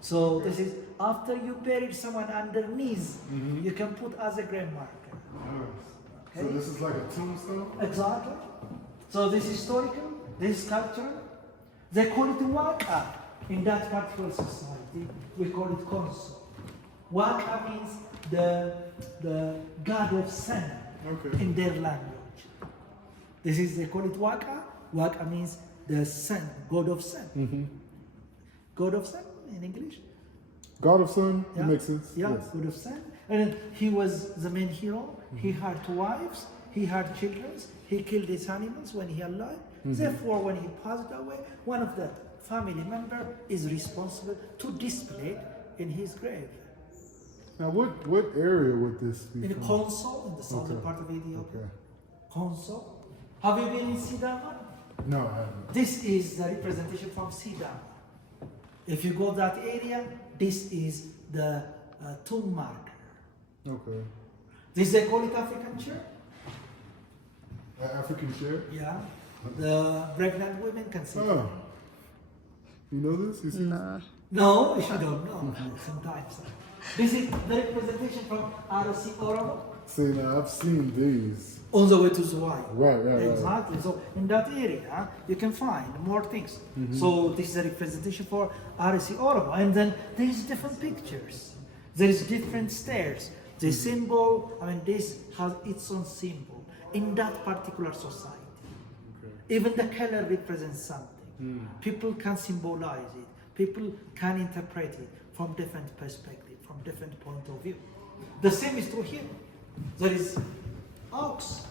So this is after you buried someone underneath, you can put as a grave marker. Nice. Okay. So this is like a tombstone? Exactly. So this is historical, this is cultural. They call it Waka in that particular society. We call it Konso. Waka means the god of sun in their language. This is, they call it Waka. Waka means the sun, god of sun. God of sun in English? God of Sun? Yeah. It makes sense. Yeah, Yes. God of sun. And he was the main hero. He had 2 wives. He had children. He killed his animals when he alive. Therefore, when he passed away, one of the family member is responsible to display in his grave. Now, what area would this be In from? Konso, in the southern Okay. part of Ethiopia. Okay. Konso. Have you been in Sidama? No, I haven't. This is the representation from Sidama. If you go that area, this is the tomb marker. Okay. This they call it African chair. African chair? Yeah. The pregnant women can sit. Oh. You know this? You see this? No. No, you don't know. Sometimes. This is the representation from Arasi Oromo. See, now I've seen these. on the way to Zuwai. Right. Exactly. So in that area, you can find more things. So this is a representation for RC Oromo. And then there is different pictures. There is different stairs. The symbol, this has its own symbol in that particular society. Even the color represents something. People can symbolize it. People can interpret it from different perspectives, from different point of view. The same is true here. There is ox.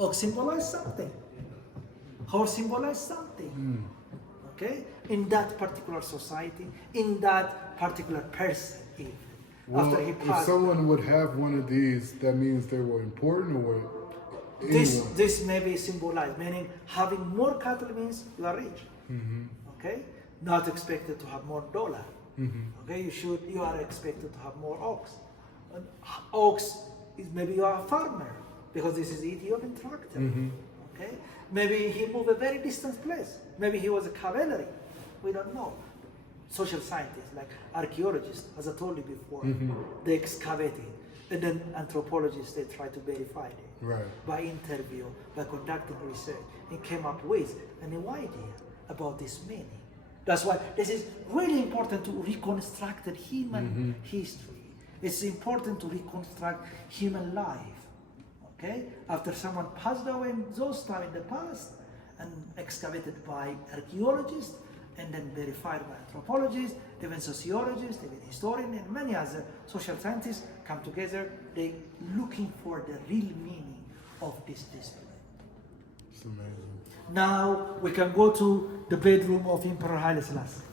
Ox symbolize something. Horse symbolize something. Okay? In that particular society, in that particular person even. Well, After he if passed, someone would have one of these, that means they were important, or what? this may be symbolized, meaning having more cattle means you are rich. Okay? Not expected to have more dollar. Okay? You are expected to have more ox. And ox is maybe you are a farmer because this is Ethiopian tractor. Okay? Maybe he moved a very distant place. Maybe he was a cavalry. We don't know. Social scientists, like archaeologists, as I told you before, they excavated, and then anthropologists, they try to verify it by interview, by conducting research, and came up with a new idea about this meaning. That's why this is really important to reconstruct the human history. It's important to reconstruct human life. Okay, after someone passed away in those times in the past, and excavated by archaeologists, and then verified by anthropologists, even sociologists, even historians, and many other social scientists come together. They looking for the real meaning of this display. It's amazing. Now we can go to the bedroom of Emperor Haile Selassie.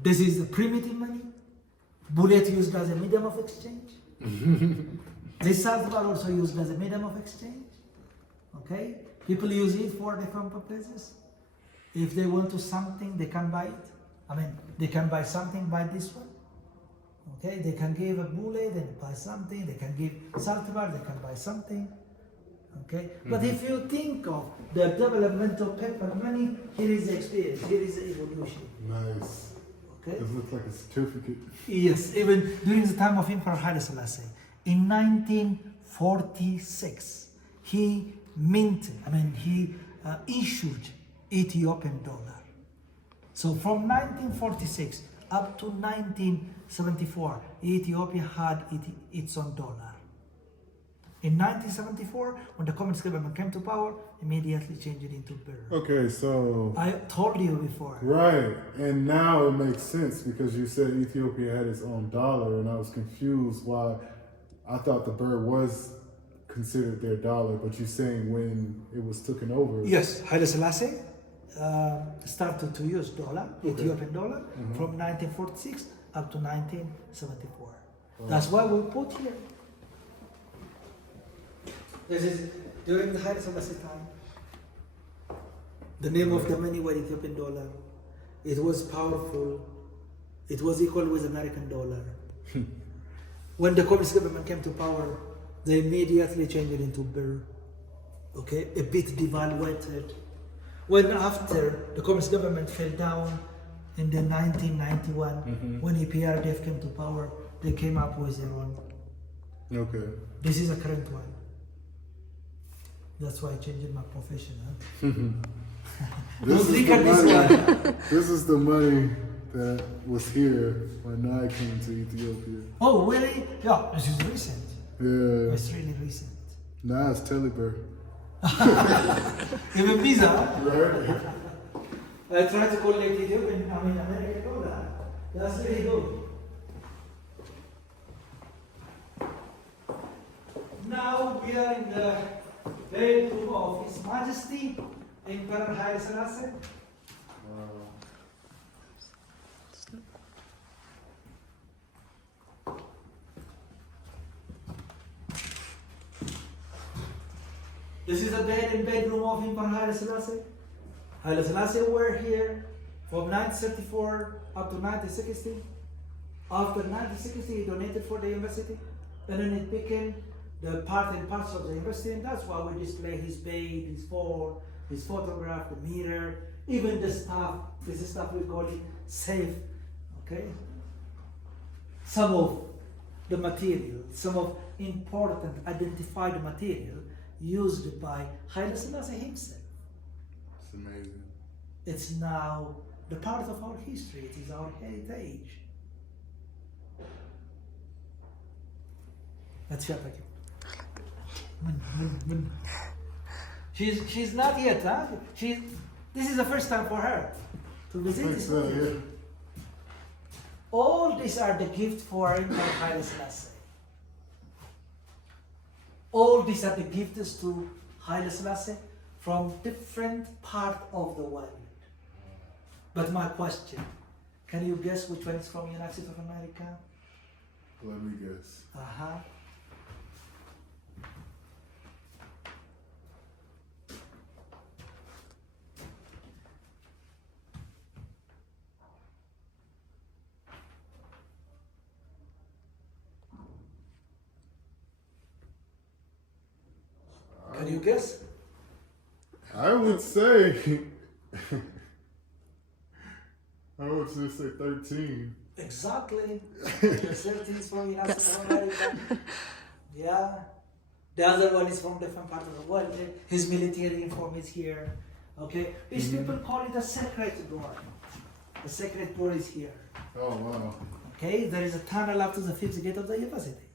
This is the primitive money. Bullet used as a medium of exchange. This saltbar also used as a medium of exchange. Okay? People use it for different purposes. If they want to something, they can buy it. They can buy something by this one. Okay? They can give a bullet and buy something. They can give saltbar, they can buy something. Okay? But if you think of the development of paper money, here is the experience, here is the evolution. Nice. Okay? This looks like a certificate. Yes, even during the time of Emperor Haile Selassie, in 1946, he issued Ethiopian dollar. So from 1946 up to 1974, Ethiopia had its own dollar. In 1974, when the communist government came to power, immediately changed it into birr. Okay, so... I told you before. Right, and now it makes sense because you said Ethiopia had its own dollar, and I was confused why I thought the birr was considered their dollar, but you're saying when it was taken over. Yes, Haile Selassie started to use dollar, Ethiopian dollar, from 1946 up to 1974. That's why we put here. This is during the Haile Selassie time. The name of the money was Ethiopian dollar. It was powerful. It was equal with American dollar. When the communist government came to power, they immediately changed it into birr. Okay, a bit devaluated. When after the communist government fell down in the 1991, when EPRDF came to power, they came up with their own. Okay. This is a current one. That's why I changed my profession. This Look at this one. This is the money that was here when I came to Ethiopia. Oh, really? Yeah, this is recent. Yeah. It's really recent. Now it's Telebirr. Even visa. Right. I tried to collect Ethiopian, American dollar. That's really good. Now we are in the bedroom of His Majesty Emperor Haile Selassie. This is the bed and bedroom of Emperor Haile Selassie. Haile Selassie were here from 1934 up to 1960. After 1960, he donated for the university, and then it became the part and parts of the university, and that's why we display his bed, his phone, his photograph, the mirror, even the stuff. This is stuff we call it safe. Okay. some of the material, some of important identified material used by Haile Selassie himself. It's amazing. It's now the part of our history, it is our heritage. Let's share with you. She's not yet, huh? This is the first time for her to visit Thanks, this yeah. village. All these are the gift for Emperor Haile Selassie. All these are the gifts to Haile Selassie from different part of the world. But my question, can you guess which one is from United States of America? Let me guess. Uh-huh. Can you guess? I would say, I would just say 13. Exactly. The 13 is from United States of America. Yeah. The other one is from different part of the world. His military uniform is here. Okay. These people call it a sacred door. The sacred door is here. Oh, wow. Okay. There is a tunnel up to the fifth gate of the university.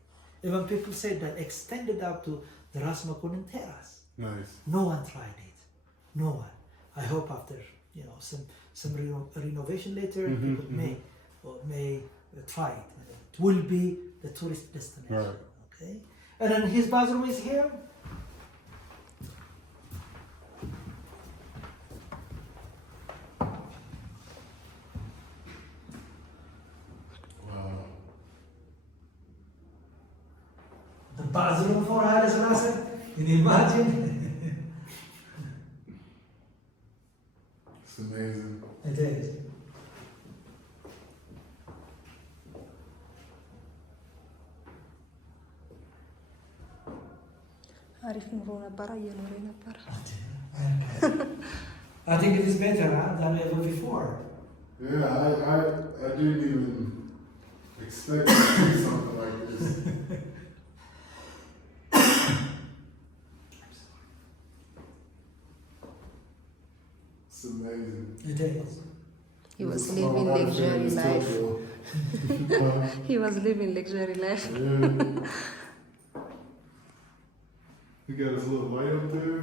Even people say that extended up to the Rasmakunin Terrace. Nice. No one tried it. No one. I hope after some renovation later, people may try it. It will be the tourist destination. Right. Okay. And then his bathroom is here. Wow. The bathroom for Haile Selassie. Can you imagine? It's amazing. It is. አሪፍ ኑሮ ነበረ እየኖረ ነበረ። I think it is better than ever before. Yeah, I didn't even expect to see something like this. It's amazing. It is. He was It's living a lot of luxury things life. to do. He was living luxury life. Yeah. He got his little light up there.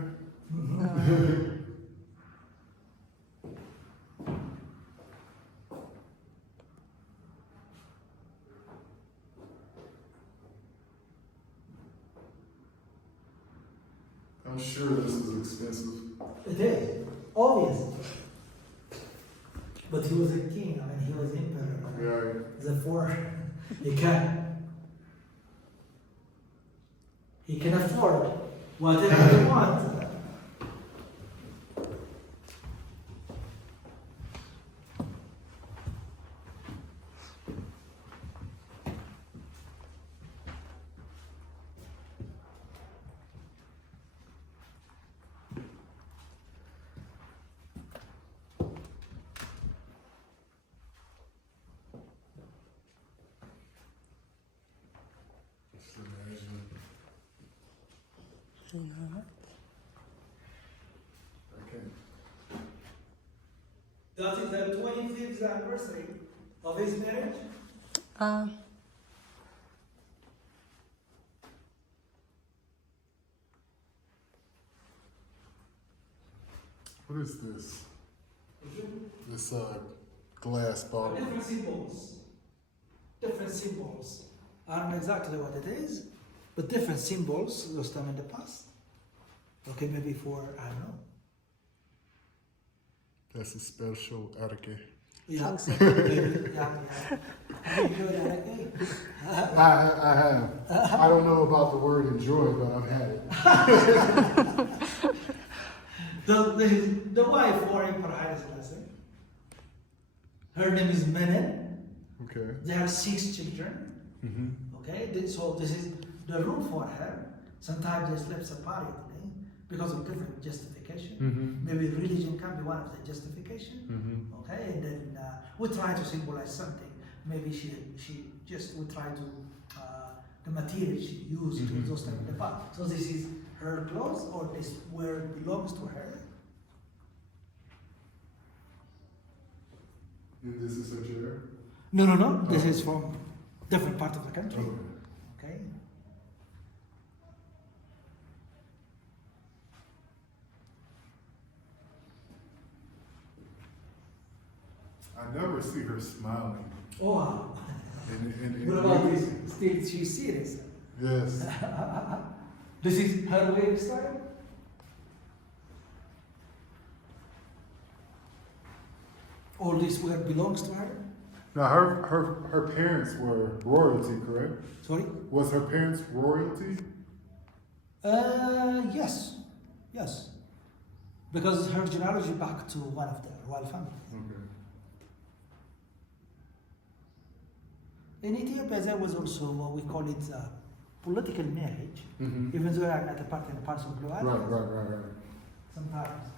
I'm sure this is expensive. It is. Obviously. But he was a king, I mean, he was emperor. Yeah. Therefore, he can afford whatever he wants. Just imagine. Okay. That is the 25th anniversary of his marriage. What is this? This glass bottle. Different symbols. Different symbols. I don't know exactly what it is, but different symbols those time in the past. Okay, maybe for, I don't know. That's a special etiquette. Yeah, maybe, yeah. Have you heard that again? I have. I don't know about the word enjoy, but I've had it. The wife for Emperor Haile Selassie, her name is Menen. Okay. They have 6 children. Okay, so this is the room for her. Sometimes they sleep separately because of different justification. Maybe religion can be one of the justification. Okay, and then we try to symbolize something. maybe she just would try to the material she used to those type of the part. So this is her clothes, or this where belongs to her. And this is her chair? No. This is from different part of the country. Okay. I never see her smiling. Oh, wow. And What about this? Still, she's serious. Yes. This is her wave style. All this work belongs to her. Now, her parents were royalty, correct? Sorry. Was her parents royalty? Yes. Because her genealogy back to one of the royal family. Okay. In Ethiopia, there was also what we call it political marriage, Mm-hmm. even though I'm not a part and a parcel of Blue Right. Sometimes.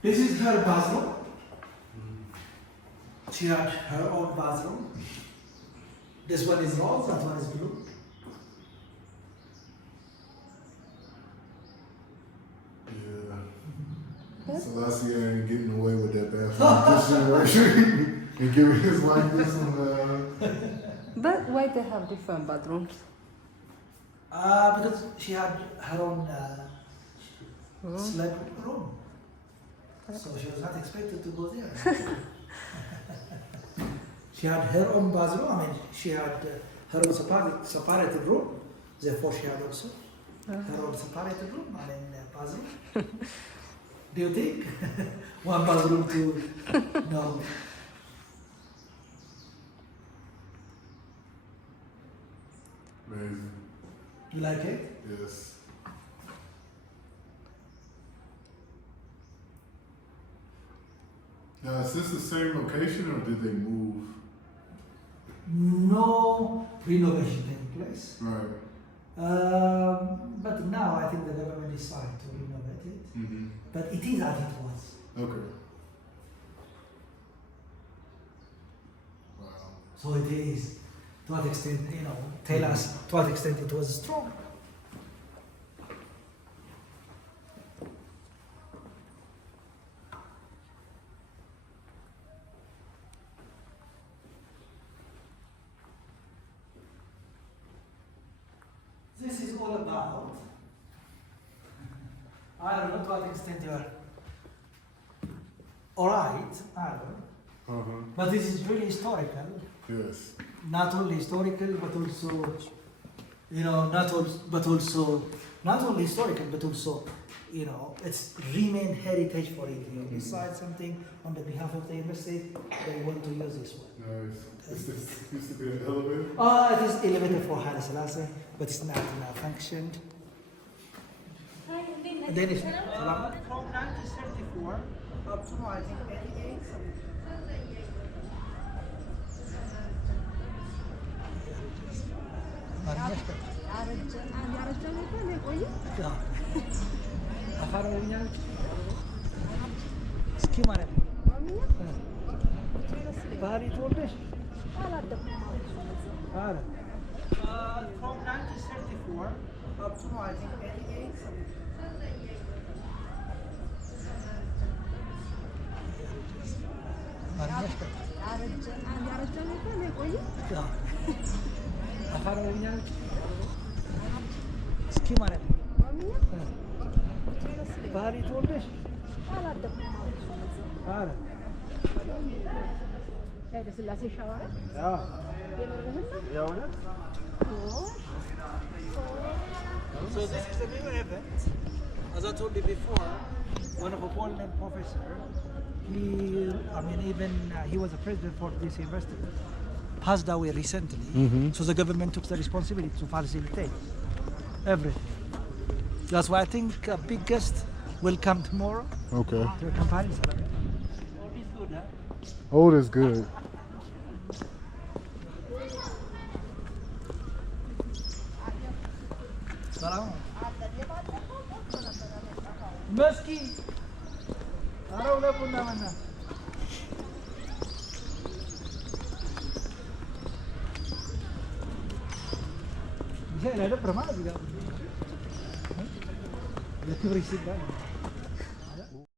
This is her bathroom. She had her own bathroom. This one is rose, that one is blue. Yeah. Selassie ain't getting away with that bathroom situation and giving his like this one. But why they have different bathrooms? Because she had her own sleep room. So she was not expected to go there. She had her own bathroom. I mean, she had her own separated room. Therefore, she had also her own separated room. I mean, bathroom. Do you think one bathroom to no? Amazing. You like it? Yes. Now, is this the same location or did they move? No renovation taking place. Right. But now I think the government decided to renovate it. Mm-hmm. But it is as it was. Okay. Wow. So it is, to what extent, tell us to what extent it was strong. This is all about, I don't know to what extent you are alright, I don't know. Uh-huh. But this is really historical. Yes. Not only historical, but also, not only historical, but also, it's remain heritage for Ethiopia. Decide something on the behalf of the university, they want to use this one. Nice. Is this used to be an elevator? It is elevator for Haile Selassie, but it's not now functioned. And then it's from 1934 up to, I think, 88. Afar እስኪ ማለት ነው ባህሪ ተወልደሽ from 1934 up to, I think, 88. እስኪ ማለት ነው ባህሪ ተወልደሽ Haile Selassie shower. So this is a new event. As I told you before, one of a well-known professor, he was a president for this university, passed away recently. Mm-hmm. So the government took the responsibility to facilitate everything. That's why I think a big guest will come tomorrow. Okay. To accompany us. All is good, huh? Old is good. Salam. Meski Araw na po naman na. Bisa ada permana juga. Ya turistik kan.